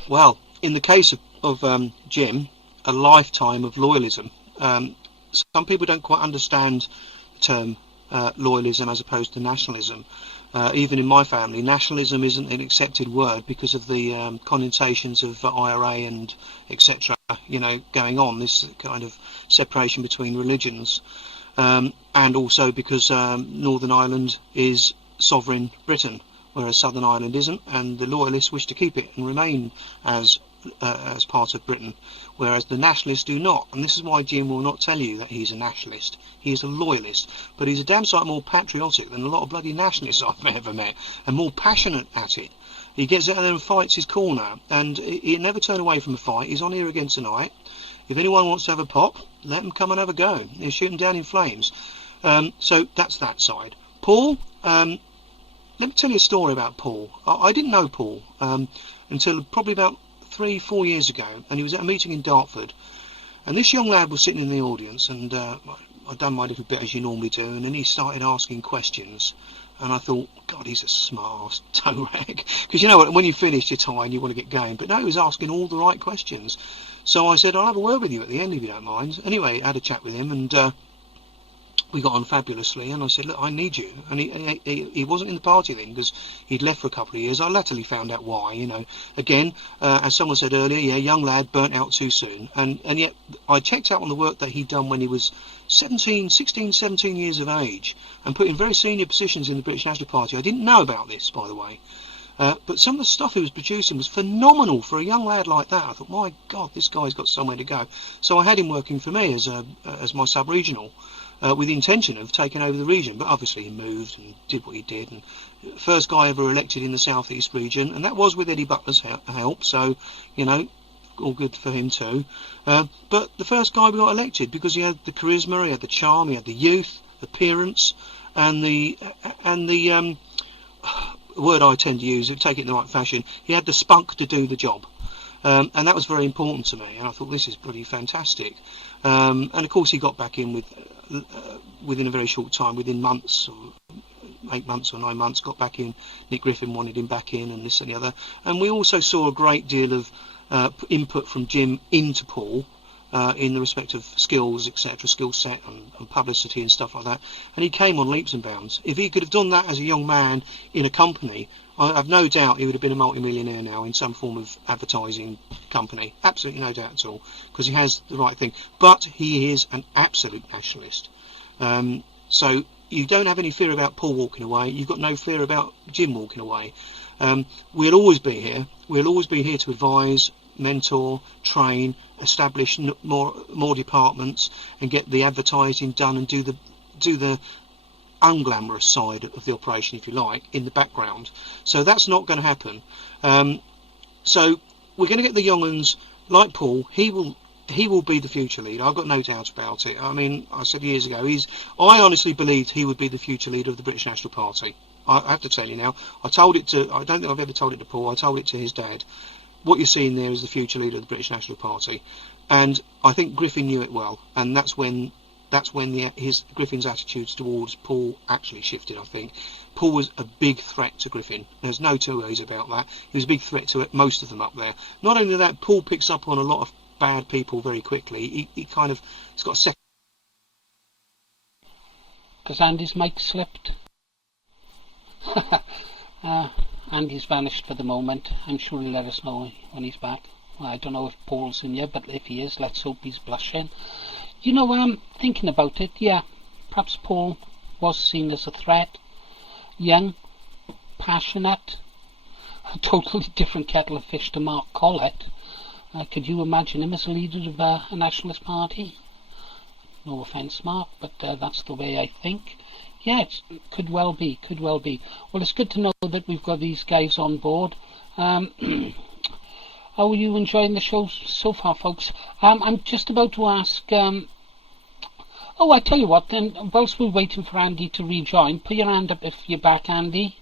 Well, in the case of Jim, a lifetime of loyalism. Some people don't quite understand the term loyalism as opposed to nationalism. Even in my family, nationalism isn't an accepted word because of the connotations of IRA and etc. Going on, this kind of separation between religions, and also because Northern Ireland is sovereign Britain, whereas Southern Ireland isn't, and the loyalists wish to keep it and remain as part of Britain, whereas the nationalists do not. And this is why Jim will not tell you that he's a nationalist. He is a loyalist, but he's a damn sight more patriotic than a lot of bloody nationalists I've ever met, and more passionate at it. He gets out there and fights his corner, and he'll never turn away from a fight. He's on here again tonight. If anyone wants to have a pop, let them come and have a go. He'll shoot them down in flames. So that's that side. Paul, let me tell you a story about Paul. I didn't know Paul until probably about 3-4 years ago, and he was at a meeting in Dartford, and this young lad was sitting in the audience, and I'd done my little bit as you normally do, and then he started asking questions, and I thought, God, he's a smart toe rag, because you know what, when you finish your tie and you want to get going, but no, he was asking all the right questions. So I said, I'll have a word with you at the end if you don't mind. Anyway, I had a chat with him, and we got on fabulously, and I said, look, I need you. And he wasn't in the party then, because he'd left for a couple of years. I latterly found out why, Again, as someone said earlier, young lad, burnt out too soon. And yet, I checked out on the work that he'd done when he was 16, 17 years of age, and put in very senior positions in the British National Party. I didn't know about this, by the way. But some of the stuff he was producing was phenomenal for a young lad like that. I thought, my God, this guy's got somewhere to go. So I had him working for me as my sub-regional, with the intention of taking over the region, but obviously he moved and did what he did, and first guy ever elected in the South East region, and that was with Eddie Butler's help, so all good for him too. But the first guy we got elected because he had the charisma, he had the charm, he had the youth, the appearance, and the word I tend to use, take it in the right fashion, he had the spunk to do the job. And that was very important to me, and I thought, this is pretty fantastic. And of course he got back in within a very short time, within months, or 8 months or 9 months, got back in. Nick Griffin wanted him back in, and this and the other. And we also saw a great deal of input from Jim into Paul, in the respect of skills, etc., skill set and publicity and stuff like that. And he came on leaps and bounds. If he could have done that as a young man in a company, I have no doubt he would have been a multi-millionaire now in some form of advertising company. Absolutely no doubt at all, because he has the right thing. But he is an absolute nationalist. So you don't have any fear about Paul walking away. You've got no fear about Jim walking away. We'll always be here. We'll always be here to advise, mentor, train, establish more departments, and get the advertising done, and do the unglamorous side of the operation, if you like, in the background. So that's not going to happen. So we're going to get the young uns like Paul. He will be the future leader. I've got no doubt about it. I mean, I said years ago, I honestly believed he would be the future leader of the British National Party. I have to tell you now, I don't think I've ever told it to Paul, I told it to his dad. What you're seeing there is the future leader of the British National Party. And I think Griffin knew it well, and that's when Griffin's attitudes towards Paul actually shifted, I think. Paul was a big threat to Griffin. There's no two ways about that. He was a big threat to most of them up there. Not only that, Paul picks up on a lot of bad people very quickly. He's got a second. Because Andy's mic slipped. Andy's vanished for the moment. I'm sure he'll let us know when he's back. Well, I don't know if Paul's in here, but if he is, let's hope he's blushing. You know, I'm thinking about it. Yeah, perhaps Paul was seen as a threat. Young, passionate, a totally different kettle of fish to Mark Collett. Could you imagine him as a leader of a nationalist party? No offence, Mark, but that's the way I think. Yeah, it could well be. Well, it's good to know that we've got these guys on board. How are you enjoying the show so far, folks? I'm just about to ask... I tell you what, then, whilst we're waiting for Andy to rejoin, put your hand up if you're back, Andy,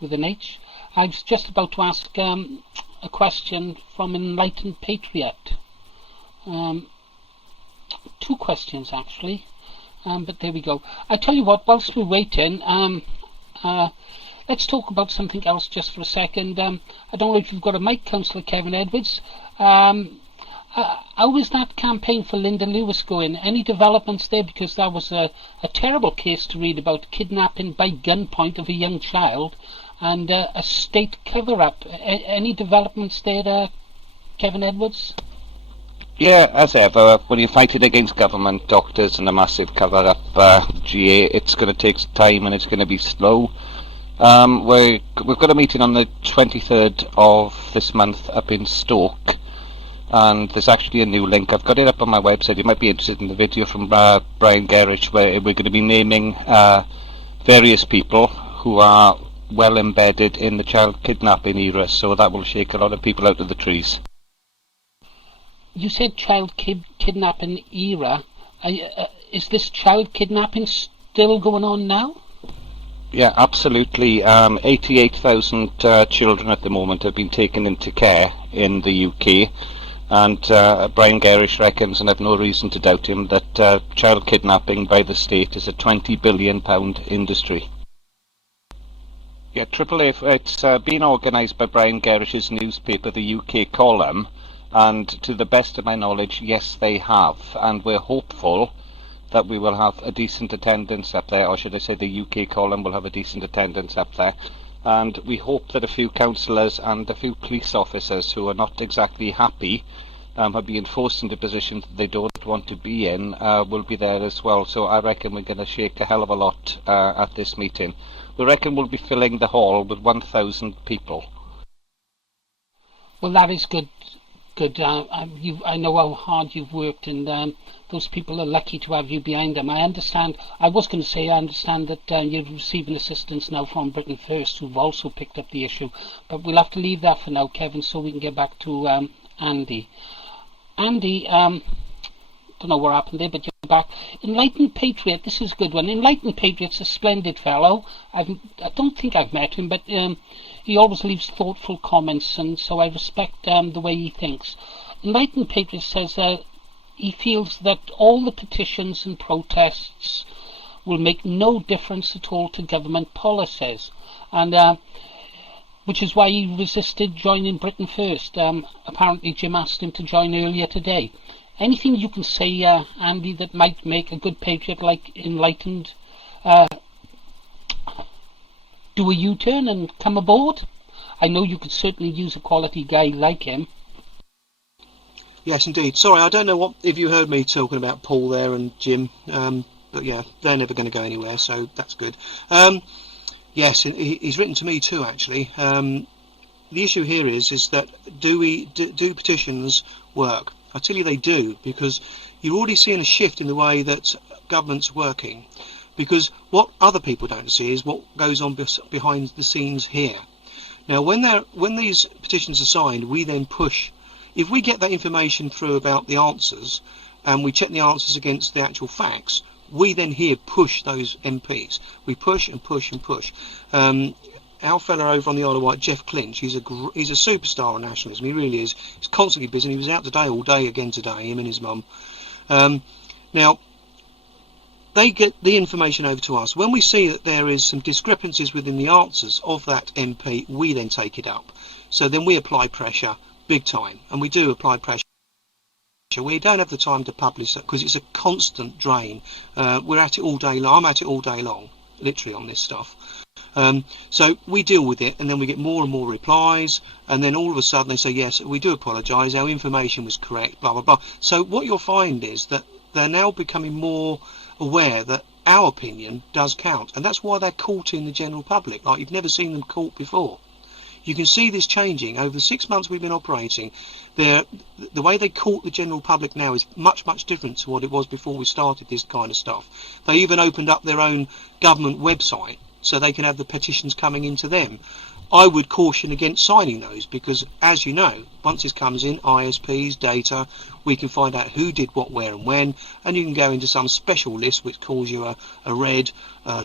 with an H. I was just about to ask a question from Enlightened Patriot. 2 questions, actually. But there we go. I tell you what, whilst we're waiting, let's talk about something else just for a second. I don't know if you've got a mic, Councillor Kevin Edwards. How is that campaign for Linda Lewis going? Any developments there? Because that was a terrible case to read about, kidnapping by gunpoint of a young child and a state cover-up. Any developments there, Kevin Edwards? Yeah, as ever, when you're fighting against government, doctors and a massive cover-up, GA, it's going to take time and it's going to be slow. We've got a meeting on the 23rd of this month up in Stoke, and there's actually a new link. I've got it up on my website. You might be interested in the video from Brian Gerrich, where we're going to be naming various people who are well embedded in the child kidnapping era, so that will shake a lot of people out of the trees. You said child kidnapping era. Is this child kidnapping still going on now? Yeah, absolutely. 88,000 children at the moment have been taken into care in the UK, and Brian Gerrich reckons, and I've no reason to doubt him, that child kidnapping by the state is a £20 billion industry. Yeah, AAA, it's been organised by Brian Gerrich's newspaper, the UK Column, and to the best of my knowledge, yes, they have, and we're hopeful that we will have a decent attendance up there, or should I say the UK Column will have a decent attendance up there, and we hope that a few councillors and a few police officers who are not exactly happy, have been forced into positions that they don't want to be in, will be there as well. So I reckon we're going to shake a hell of a lot at this meeting. We reckon we'll be filling the hall with 1,000 people. Well, that is good. I know how hard you've worked, and those people are lucky to have you behind them. I understand that you're receiving assistance now from Britain First, who've also picked up the issue. But we'll have to leave that for now, Kevin, so we can get back to Andy. Andy, don't know what happened there, but you're back. Enlightened Patriot, this is a good one. Enlightened Patriot's a splendid fellow. I don't think I've met him, but he always leaves thoughtful comments, and so I respect the way he thinks. Enlightened Patriot says he feels that all the petitions and protests will make no difference at all to government policies, and which is why he resisted joining Britain First. Apparently Jim asked him to join earlier today. Anything you can say, Andy, that might make a good patriot like Enlightened do a U-turn and come aboard? I know you could certainly use a quality guy like him. Yes, indeed. Sorry, I don't know if you heard me talking about Paul there and Jim, but but yeah, they're never going to go anywhere, so that's good. Yes, and he's written to me too, actually. The issue here is that do petitions work? I tell you they do, because you're already seeing a shift in the way that government's working. Because what other people don't see is what goes on behind the scenes here. Now, when these petitions are signed, we then push. If we get that information through about the answers, and we check the answers against the actual facts, we then here push those MPs. We push and push and push. Our fella over on the Isle of Wight, Jeff Clinch, he's a superstar on nationalism. He really is. He's constantly busy. He was out today, all day again today, him and his mum. Now, they get the information over to us. When we see that there is some discrepancies within the answers of that MP, we then take it up. So then we apply pressure big time, and we do apply pressure. We don't have the time to publish it because it's a constant drain. We're at it all day long. I'm at it all day long, literally, on this stuff. So we deal with it, and then we get more and more replies, and then all of a sudden they say, yes, we do apologise, our information was correct, blah, blah, blah. So what you'll find is that they're now becoming more aware that our opinion does count, and that's why they're courting the general public like you've never seen them court before. You can see this changing over the 6 months we've been operating. The way they court the general public now is much, much different to what it was before we started this kind of stuff. They even opened up their own government website so they can have the petitions coming into them. I would caution against signing those because, as you know, once this comes in, ISPs, data, we can find out who did what, where and when, and you can go into some special list which calls you a red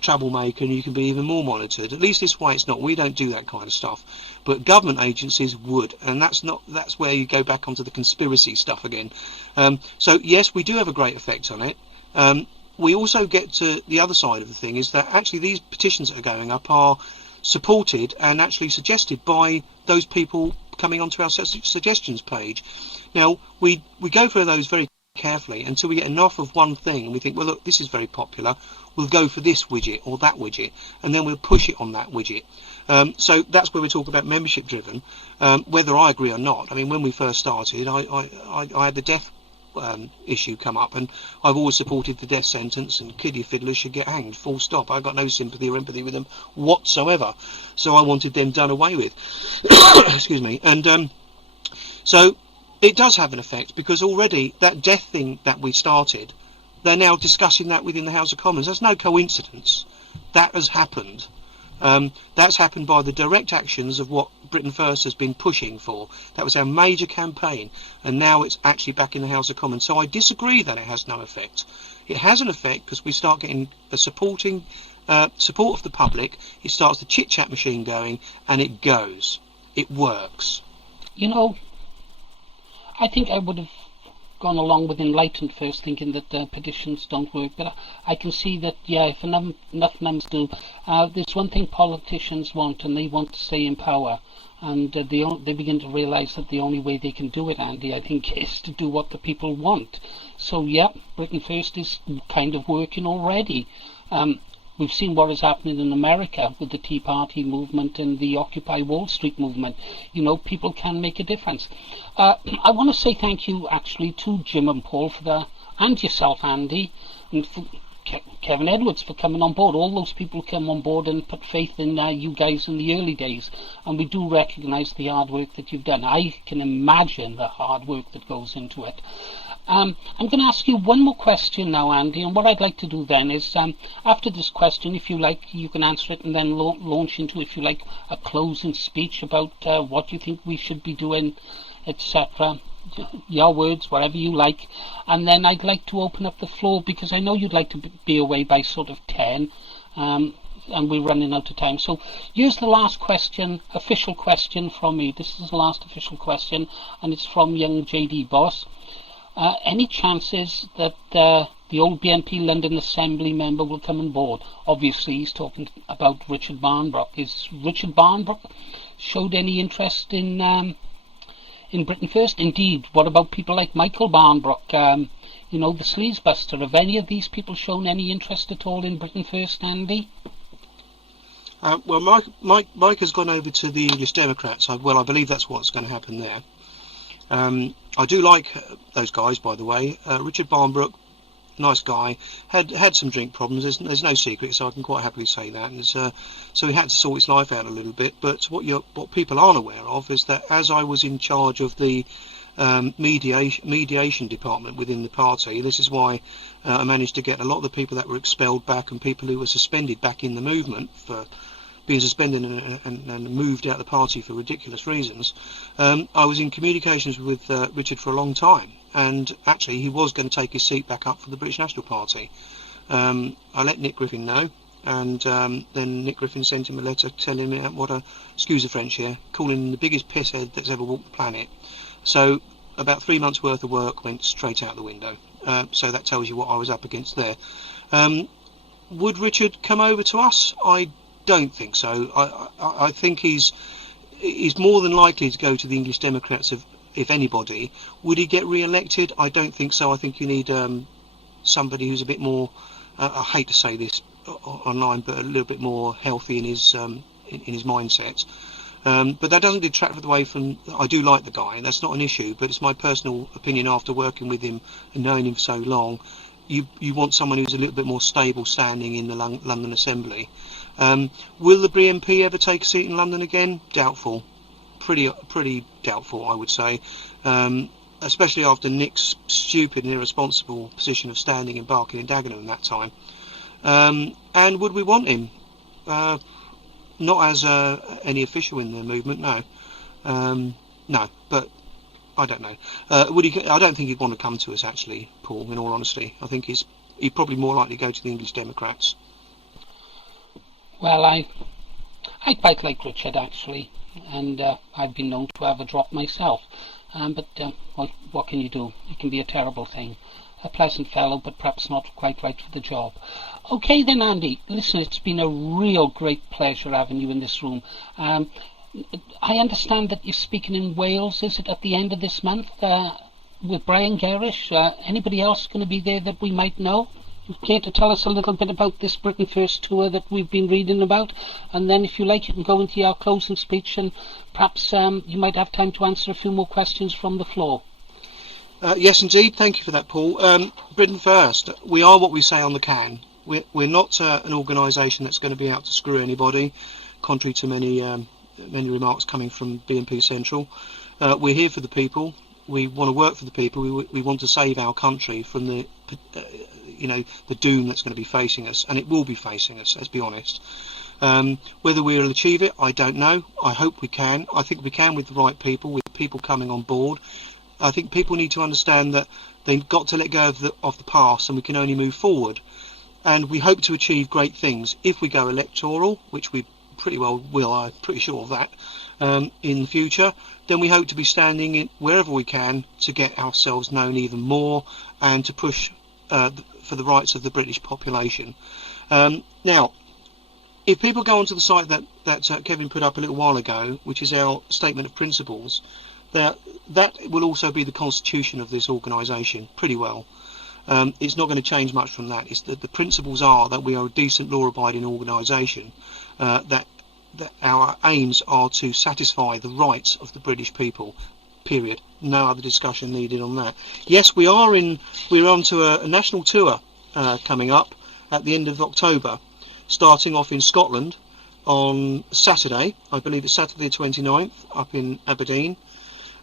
troublemaker, and you can be even more monitored. At least this way it's not. We don't do that kind of stuff. But government agencies would, and that's where you go back onto the conspiracy stuff again. So, yes, we do have a great effect on it. We also get to the other side of the thing, is that actually these petitions that are going up are supported and actually suggested by those people coming onto our suggestions page. Now, we go through those very carefully until we get enough of one thing and we think, well, look, this is very popular, we'll go for this widget or that widget, and then we'll push it on that widget. So that's where we talk about membership driven, whether I agree or not. I mean, when we first started, I had the death issue come up, and I've always supported the death sentence, and kiddie fiddlers should get hanged, full stop. I've got no sympathy or empathy with them whatsoever, so I wanted them done away with. Excuse me. And so it does have an effect, because already that death thing that we started, they're now discussing that within the House of Commons. That's no coincidence. That has happened. That's happened by the direct actions of what Britain First has been pushing for. That was our major campaign, and now it's actually back in the House of Commons. So I disagree that it has no effect. It has an effect because we start getting a support of the public. It starts the chit-chat machine going, and it goes. It works. You know, I think I would have gone along with Enlightened First, thinking that petitions don't work, but I can see that, yeah, if enough numbers do, there's one thing politicians want, and they want to stay in power, and they begin to realise that the only way they can do it, Andy, I think, is to do what the people want. So yeah, Britain First is kind of working already. We've seen what is happening in America with the Tea Party movement and the Occupy Wall Street movement. You know, people can make a difference. I want to say thank you, actually, to Jim and Paul for that, and yourself, Andy, and for Kevin Edwards for coming on board. All those people come on board and put faith in you guys in the early days, and we do recognise the hard work that you've done. I can imagine the hard work that goes into it. I'm going to ask you one more question now, Andy, and what I'd like to do then is, after this question, if you like, you can answer it and then launch into, if you like, a closing speech about what you think we should be doing, etc. Your words, whatever you like. And then I'd like to open up the floor, because I know you'd like to be away by sort of 10, and we're running out of time. So here's the last question, official question from me. This is the last official question, and it's from young JD Boss. Any chances that the old BNP London Assembly member will come on board? Obviously, he's talking about Richard Barnbrook. Is Richard Barnbrook showed any interest in Britain First? Indeed, what about people like Michael Barnbrook, you know, the sleazebuster? Have any of these people shown any interest at all in Britain First, Andy? Well, Mike has gone over to the English Democrats. I believe that's what's going to happen there. I do like those guys, by the way. Richard Barnbrook, nice guy, had some drink problems. There's no secret, so I can quite happily say that. And so he had to sort his life out a little bit. But what people aren't aware of is that as I was in charge of the mediation department within the party, this is why I managed to get a lot of the people that were expelled back and people who were suspended back in the movement for being suspended and moved out of the party for ridiculous reasons. I was in communications with Richard for a long time, and actually he was going to take his seat back up for the British National Party. I let Nick Griffin know, and then Nick Griffin sent him a letter telling him what a, excuse the French here, calling him the biggest pisshead that's ever walked the planet. So about 3 months worth of work went straight out the window. So that tells you what I was up against there. Would Richard come over to us? I don't think so. I think he's more than likely to go to the English Democrats if anybody. Would he get re-elected? I don't think so. I think you need somebody who's a bit more, I hate to say this online, but a little bit more healthy in his mindset. But that doesn't detract away from, I do like the guy, and that's not an issue, but it's my personal opinion after working with him and knowing him for so long. You want someone who's a little bit more stable standing in the London Assembly. Will the BNP ever take a seat in London again? Doubtful. Pretty doubtful, I would say. Especially after Nick's stupid and irresponsible position of standing in Barking and Dagenham at that time. And would we want him? Not as any official in the movement, no. No, but I don't know. Would he? I don't think he'd want to come to us, actually, Paul, in all honesty. I think he'd probably more likely go to the English Democrats. Well, I quite like Richard, actually, and I've been known to have a drop myself. But what can you do? It can be a terrible thing. A pleasant fellow, but perhaps not quite right for the job. Okay then, Andy. Listen, it's been a real great pleasure having you in this room. I understand that you're speaking in Wales, is it, at the end of this month, with Brian Gerrish? Anybody else going to be there that we might know? You care to tell us a little bit about this Britain First tour that we've been reading about? And then, if you like, you can go into your closing speech, and perhaps you might have time to answer a few more questions from the floor. Yes, indeed. Thank you for that, Paul. Britain First. We are what we say on the can. We're not an organisation that's going to be out to screw anybody, contrary to many remarks coming from BNP Central. We're here for the people. We want to work for the people. We want to save our country from the doom that's going to be facing us, and it will be facing us. Let's be honest. Whether we'll achieve it, I don't know. I hope we can. I think we can with the right people, with people coming on board. I think people need to understand that they've got to let go of the past, and we can only move forward. And we hope to achieve great things if we go electoral, which we pretty well will, I'm pretty sure of that, in the future. Then we hope to be standing in wherever we can to get ourselves known even more and to push for the rights of the British population. Now, if people go onto the site that Kevin put up a little while ago, which is our statement of principles, that will also be the constitution of this organisation, pretty well. It's not going to change much from that. It's the principles are that we are a decent, law-abiding organisation, that our aims are to satisfy the rights of the British people, period. No other discussion needed on that. Yes, we're on to a national tour coming up at the end of October, starting off in Scotland on Saturday. I believe it's Saturday the 29th, up in Aberdeen.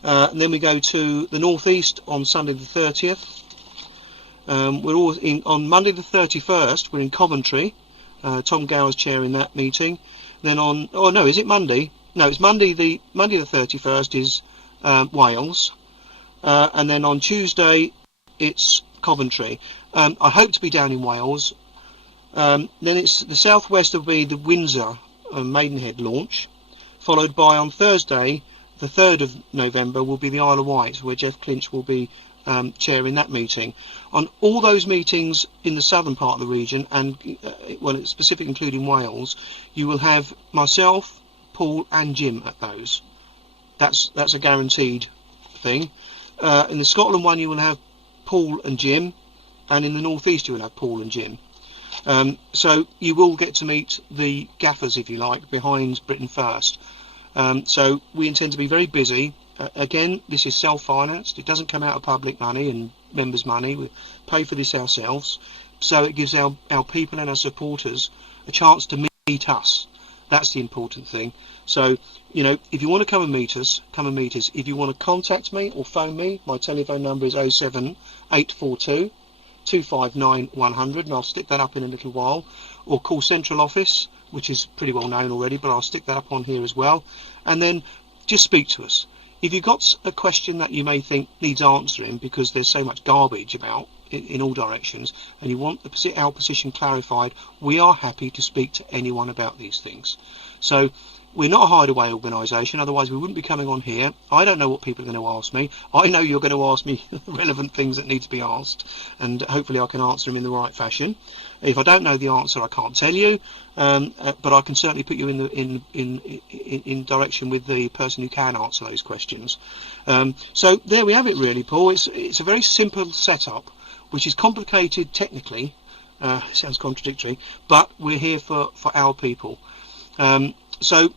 And then we go to the northeast on Sunday the 30th. We're all on Monday the 31st. We're in Coventry. Tom Gower's chairing that meeting. Then is it Monday? No, it's Monday. Monday the 31st is Wales, and then on Tuesday it's Coventry. I hope to be down in Wales. Then it's the southwest will be the Windsor Maidenhead launch, followed by on Thursday, the 3rd of November, will be the Isle of Wight, where Jeff Clinch will be chairing that meeting. On all those meetings in the southern part of the region, and it's specific including Wales, you will have myself, Paul and Jim at those. That's a guaranteed thing. In the Scotland one you will have Paul and Jim, and in the northeast you will have Paul and Jim. So you will get to meet the gaffers, if you like, behind Britain First. So we intend to be very busy. Again, this is self-financed. It doesn't come out of public money, and members' money. We pay for this ourselves, so it gives our people and our supporters a chance to meet us. That's the important thing. So, if you want to come and meet us, come and meet us. If you want to contact me or phone me, my telephone number is 07842 259 100, and I'll stick that up in a little while. Or call Central Office, which is pretty well known already, but I'll stick that up on here as well. And then just speak to us. If you've got a question that you may think needs answering because there's so much garbage about in all directions, and you want our position clarified, we are happy to speak to anyone about these things. So we're not a hideaway organisation, otherwise we wouldn't be coming on here. I don't know what people are going to ask me. I know you're going to ask me relevant things that need to be asked, and hopefully I can answer them in the right fashion. If I don't know the answer, I can't tell you, but I can certainly put you in direction with the person who can answer those questions. So there we have it, really, Paul. It's a very simple setup, which is complicated technically. Sounds contradictory, but we're here for our people. So,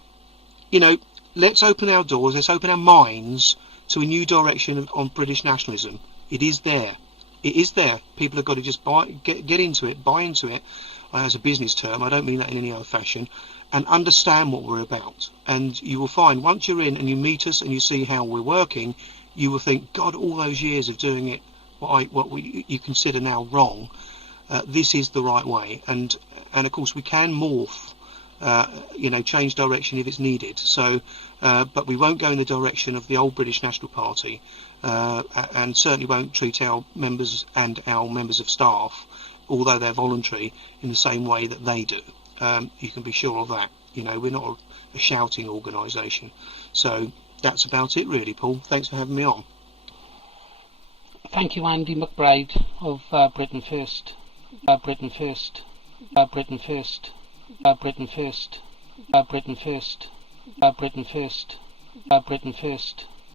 let's open our doors, let's open our minds to a new direction on British nationalism. It is there. It is there. People have got to just get into it, buy into it, as a business term. I don't mean that in any other fashion, and understand what we're about. And you will find, once you're in and you meet us and you see how we're working, you will think, God, all those years of doing it, you consider now wrong, this is the right way. And of course we can morph, change direction if it's needed. So, but we won't go in the direction of the old British National Party, and certainly won't treat our members and our members of staff, although they're voluntary, in the same way that they do. You can be sure of that. We're not a shouting organisation. So that's about it, really, Paul. Thanks for having me on. Thank you, Andy McBride of Britain First. Britain First. Britain First. Britain First. Britain First. Britain First. Britain First.